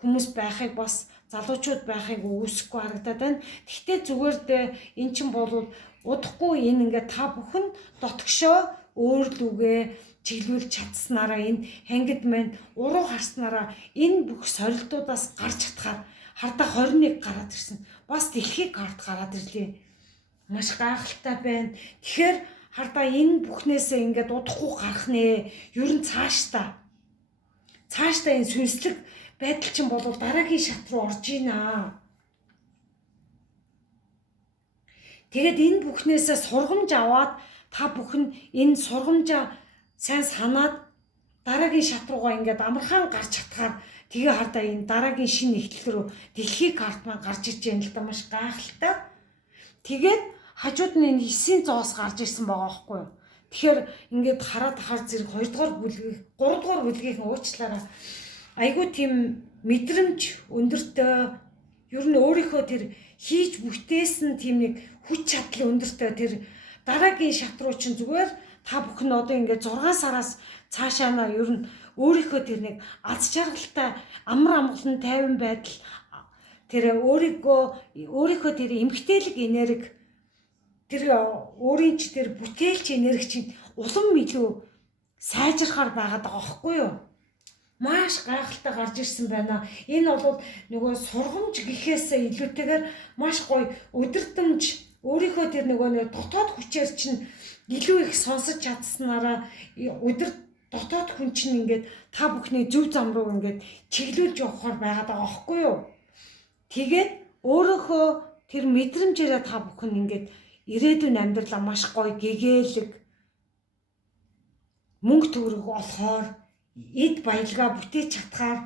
хүмүүс байхыг бас залуучууд байхыг үүсэхгүй харагдаад байна. Гэхдээ зүгээр эн чинь бол удахгүй энэ ингээд та бүхэн дотгошоо өөр лүгээ чиглүүлж чадсанараа энэ хангид маань уруу харснараа энэ бүх сорилтуудаас гарч чадхаар хардаа 21 гараад ирсэн. Бас дэлхийг карт гараад ирлээ. Маш гайхалтай байна. Тэгэхээр хардаа энэ бүхнээсээ ингээд удахгүй гарах нэ. Ер нь цаашдаа энэ сүнслэг байдал чинь бол дараагийн шат руу орж ийна. Тэгээд энэ бүхнээсээ сургамж аваад та бүхэн энэ сургамжаа сайн санаад дараагийн шат руугаа ингээд амархан гарч чадхаар тэгээ хардаа энэ дараагийн шинэ эхлэл рүү дэлхийг карт маань гарч иж байна л да, маш гайхалтай. Тэгээд хажууд нь энэ 9-ийн зоос гарч ирсэн байгаа байхгүй юу. Тэгэхээр ингээд хараад ахаар зэрэг 2 дугаар бүлгийг 3 дугаар бүлгийн уучлаараа айгүй тийм мэдрэмж өндөртэй, ер нь өөрийнхөө тэр хийж бүтээсэн тийм нэг хүч чадлын өндөртэй тэр дараагийн шат руу чинь зүгээр та бүхэн одоо ингээд 6 сараас цаашаа на ер нь өөрийнхөө тэр нэг аз жаргалтай амар амгалан тайван байдал тэр өөрийнхөө тэр эмгтээлэг энерги тэр өөрийн ч тэр бүтээлч энерги чинь улам илүү сайжрахаар байгаад байгаа байхгүй юу? Маш гайхалтай гарч ирсэн байна. Энэ бол нөгөө сургамж гэхээсээ илүүтэйгээр маш гоё өдөртөмж өөрийнхөө тэр нөгөө дотоод хүчээр чинь илүү их сонсож чадсанараа дотоод хүн чинь ингээд та бүхний зөв зам руу ингээд чиглүүлж явахаар байгаад байгаа байхгүй юу? Тэгээд өөрөөхөө тэр мэдрэмжээрээ та бүхэн ингээд ирээдүйн амьдралаа маш гоё гэгээлэг мөнгө төгрөг олохоор эд баялгаа бүтээж чадхаар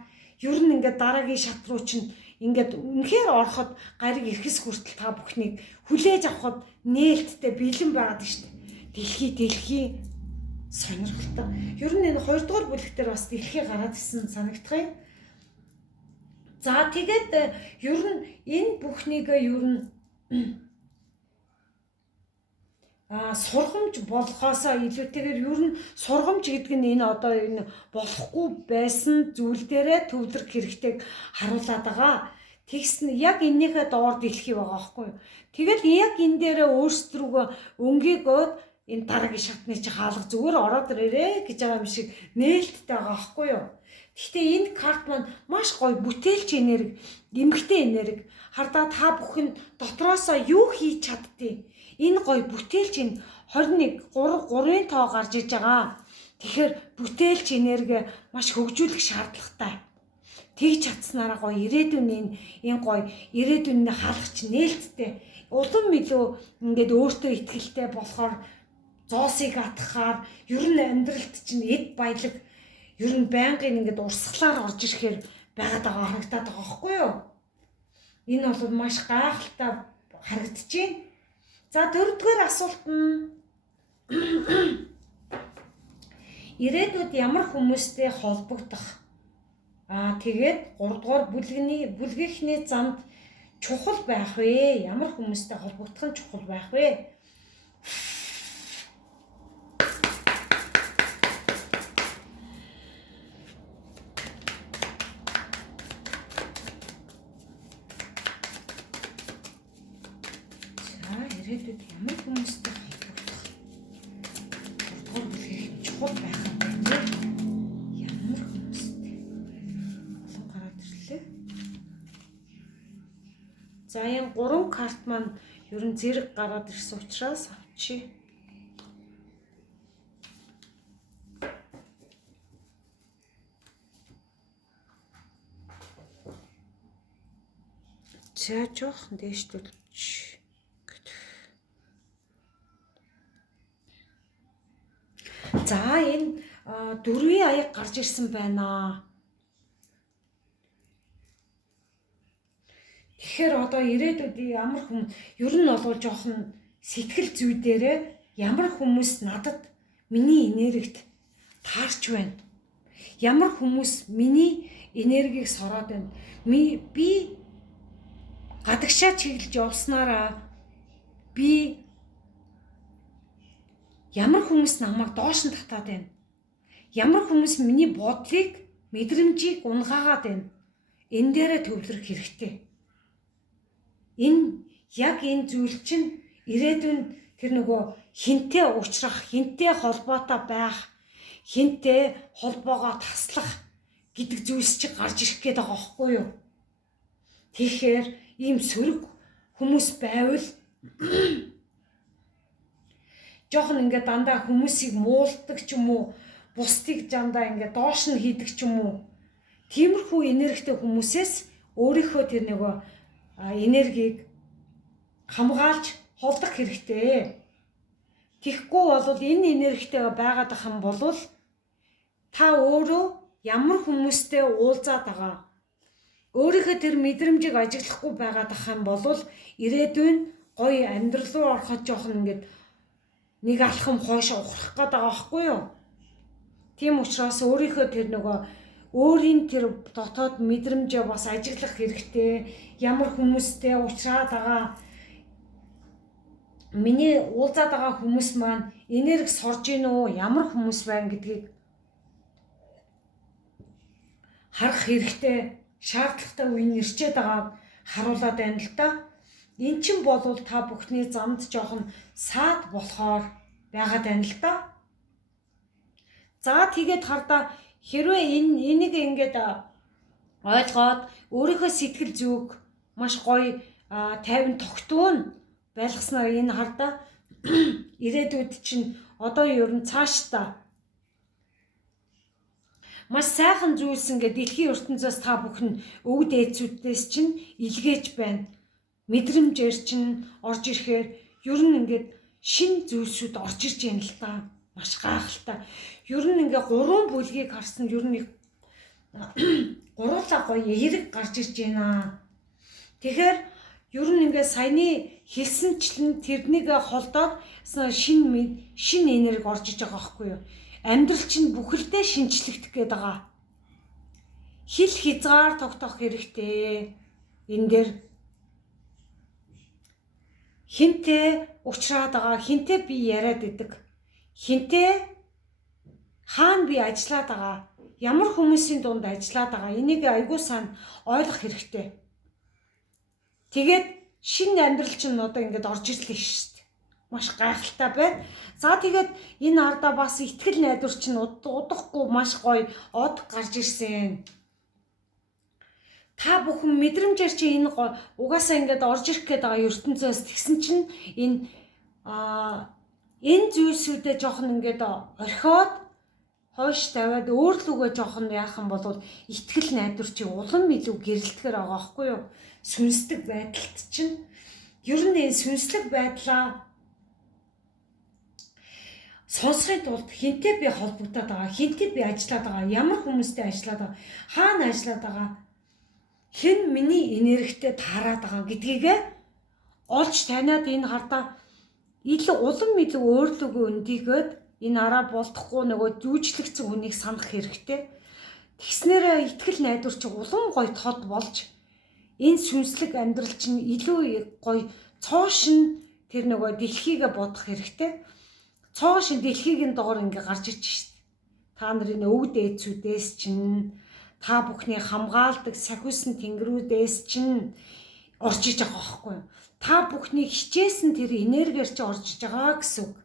ер нь ингээд дараагийн шат руу чинь ингээд үнэхээр ороход гариг ихэс хүртэл та бүхнийг хүлээж авахд нээлттэй бэлэн байгаад шүү дээ. Дэлхий сонирхолтой. Ер нь энэ 2 дугаар бүлэг дээр бас дэлхий гараад исэн санагдах юм. За тэгээд ер нь энэ бүхнийг ер нь сургамж болохоосоо илүүтэйгээр ер нь сургамж гэдэг нь энэ одоо энэ болохгүй байсан зүйл дээрээ төвлөрөх хэрэгтэйг харуулад байгаа. Тэгс нь яг энэнийхээ доор дэлхий байгаа байхгүй юу. Тэгэл яг энэ дээрээ өөрсдрүүгөө өнгийгөөд энэ дараагийн шатны чи хаалга зүгээр ороод ирээрээ гэж байгаа юм шиг нээлттэй байгаа байхгүй юу. Гэхдээ энэ карт маань маш гоё бүтээлч энерги, эмгтэй энерги. Хардаа та бүхэн дотроосоо юу хийж чаддгийг энэ гоё бүтээлч энэ 21 3-ын тоо гарч иж байгаа. Тэгэхээр бүтээлч энерги маш хөгжүүлэх шаардлагатай. Тэгж чадсанараа гоё ирээдүйн энэ гоё ирээдүйн хаалгач нээлттэй улам илүү ингээд өөртөө ихтэй болохоор зоосыг атгахаар ер нь амьдралд чинь эд баялаг ер нь байнгын ингээд урсгалаар орж ирэхээр байгаад байгаа харагдаад байгаа байхгүй юу? Энэ бол маш гайхалтай харагдаж байна. За 4-р асуулт нь ирээдүйд ямар хүмүүстэй холбогдох? Тэгээд 3-р бүлгийнхний замд чухал байх вэ? Ямар хүмүүстэй холбогдох нь чухал байх вэ? Ирээдүйд ямар хүмүүстэй холбогдох? 3-р бүлгийн чухал байх юм байна. Ямар хүмүүстэй? Олон гараад ирлээ. За энэ 3 карт маань ер нь зэрэг гараад ирсэн учраас авчи. За жоохон дээшлүүлж за энэ 4-ийн аяг гарч ирсэн байна. Тэгэхээр одоо ирээдүйд ямар хүн ер нь бол жоохон сэтгэл зүй дээрээ ямар хүмүүс надад миний энергид таарч байна. Ямар хүмүүс миний энергийг сороод байна. Би гадагшаа чиглэж явснараа би Ямар хүмүүс намайг доош нь татаад байна? Ямар хүмүүс миний бодлыг, мэдрэмжийг унгаагаад байна? Энэ дээрээ төвлөрөх хэрэгтэй. Энэ зүйл чинь ирээдүйн тэр нөгөө хинтээ уулзрах, хинтээ холбоотой байх, хинтээ холбоогоо таслах гэдэг зүйлс чи гарч ирэх гээд байгаа байхгүй юу? Тэгэхээр ийм сөрөг хүмүүс байвал жоохон ингээд дандаа хүмүүсийг муулдаг ч юм уу, бусдыг дандаа ингээд доош нь хийдэг ч юм уу. Тиймэрхүү энергитэй хүмүүсээс өөрийнхөө тэр нөгөө энергийг хамгаалж холдох хэрэгтэй. Тэгэхгүй бол энэ энергитэй байгаад ах юм бол та өөрөө ямар хүмүүстэй уулзаад байгаа, өөрийнхөө тэр мэдрэмжийг ажиглахгүй байгаад ах юм бол ирээдүйн гоё амьдрал руу ороход жоохон ингээд нэг алхам хойш ухрах гээд байгаа байхгүй юу? Тийм учраас өөрийнхөө тэр нөгөө өөрийн тэр дотоод мэдрэмжээ бас ажиглах хэрэгтэй. Ямар хүмүүстэй уулзаад байгаа, миний уулзаад байгаа хүмүүс маань энерги сорж гин үү, ямар хүмүүс байна гэдгийг харах хэрэгтэй. Шаардлагатай үеийн ирчээд байгааг харуулад байна л да. Эн чинь болвол та бүхний замд жоохон саад болохоор байгаад байна л да. За тэгээд хардаа хэрвээ энийг ингээд ойлгоод өөрийнхөө сэтгэл зүг маш гоё тайван тогтвон байлгаснаа энэ хардаа ирээдүйд чинь одоо ер нь цаашдаа маш сайхан зүйлс ингээд дэлхийн ертөнцөөс та бүхэн өвд ээцүүдээс чинь илгээж байна. Мэдрэмжээр чинь орж ирэхээр ер нь ингээд шин зүйлсүүд орж ирж байна л та. Маш гайхалтай. Ер нь ингээ 3 бүлгийг харсан ер нь гурлаа гоё эерэг гарч ирж байна. Тэгэхээр ер нь ингээ саяны хэлсэнчлэн тэрнийг холдоод шин энерги орж иж байгаа байхгүй юу? Амьдрал чинь бүхэлдээ шинчлэгдэх гээд байгаа. Хил хязгаар тогтоох хэрэгтэй. Энэ дээр хинтээ уучраад байгаа, хинтээ би яриад идэг. Хинтээ хаана би ажиллаад байгаа, ямар хүмүүсийн дунд ажиллаад байгаа, энийг айгүй сайн ойлгох хэрэгтэй. Тэгээд шинэ амьдрал чинь одоо ингээд орж ирлээ шүү дээ. Маш гайхалтай байна. За тэгээд энэ ардаа бас итгэл найдвар чинь удахгүй маш гоё од гарч ирсэн. Та бүхэн мэдрэмжээр чи энэ угаасаа ингээд орж ирэх гээд байгаа ертөнцөөс тэгсэн чинь энэ зүйлсүүдэд жоохон ингээд орхиод хойш тавиад өөр лүгээ жоохон яах юм бол итгэл найдвар чи улам илүү гэрэлтгэр байгаа байхгүй юу? Сүнслэг байдалт чинь ер нь энэ сүнслэг байдлаа сонсохын тулд хинтээ би холбогдоод байгаа, хинтээ би ажиллаад байгаа, ямар хүмүүстэй ажиллаад байгаа, хаана ажиллаад байгаа, хэн миний энергитэй таарад байгаа гэдгийг олж таниад энэ хардаа улам илүү өөрлөгөө өндийгөөд энэ араа болдохгүй нөгөө зүүжлэгцэн хүнийг санах хэрэгтэй. Тэгснээрээ итгэл найдвар чи улам гоё тод болж энэ сүнслэг амьдрал чинь илүү гоё цоошин тэр нөгөө дэлхийгээ бодох хэрэгтэй. Цоошин дэлхийг нь доор ингээ гарч ич шít. Та нарын өвд ээцүүдээс чинь та бүхний хамгаалдаг сахиусан тэнгэрүүдээс чинь орж иж байгаа байхгүй юу? Та бүхний хичээсэн тэр энергиэр чи орж иж байгаа гэсэн үг.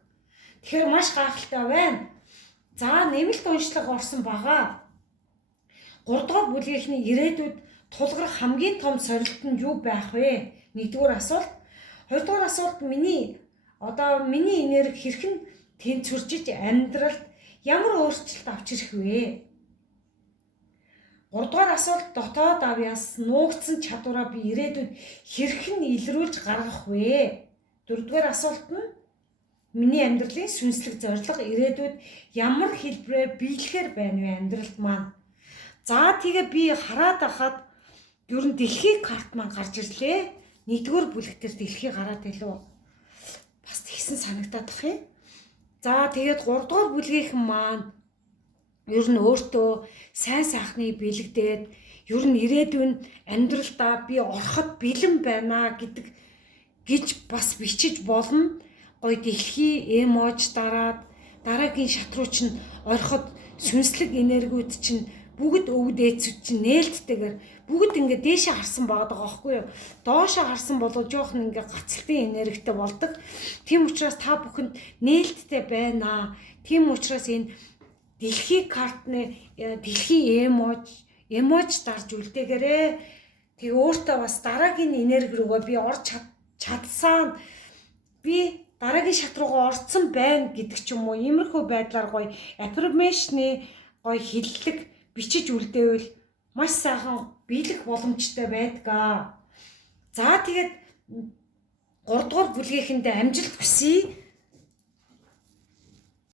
Тэгэхээр маш гайхалтай байна. За нэмэлт уншлага орсон байгаа. 3 дугаар бүлгийнхний ирээдүйд тулгарх хамгийн том сорилт нь юу байх вэ? 1-р асуулт. 2-р асуулт миний энерги хэрхэн тэнцвэржиж амьдралд ямар өөрчлөлт авч ирэх вэ? 3-р асуулт дотоод авьяас нуугдсан чадвараа би ирээдүйд хэрхэн илрүүлж гаргах вэ? 4-р асуулт нь миний амьдралын сүнслэг зорилго ирээдүйд ямар хэлбэрээр биелэхээр байна вэ амьдралд маань? За тэгээ би хараад байхад ер нь дэлхийн карт маань гарч ирлээ. 1-р бүлэг дээр дэлхий гараад илүү бас тэгсэн санагдаад бах юм. За тэгээд 3-р бүлгийнхэн маань ер нь өөртөө сайн сайхныг бэлэгдээд ер нь ирээдүйн амьдралдаа би ороход бэлэн байна гэж бас бичиж болно. гоё дэлхий эможи дараагийн шат руу чинь ороход сүнслэг энергиуд чинь бүгд өвд ээцүүд чинь нээлттэйгээр бүгд ингээд дээшээ харсан байгаа байхгүй юу? Доошоо харсан бол жоохон ингээд гацалтын энергитэй болдог. Тийм учраас та бүхэнд нээлттэй байна. Тийм учраас энэ дэлхий картны дэлхий эможи дарж үлдээгээрээ тэг өөртөө бас дараагийн энерги рүүгээ би орж чадсан. Би дараагийн шат руугаа орцсон байна гэдэг ч юм уу. Иймэрхүү байдлаар гоё аффирмашны гоё хиллэг бичиж үлдээвэл маш сайхан биелэх боломжтой байдаг. За тэгээд 3 дугаар бүлгийнхэндээ амжилт хүсье.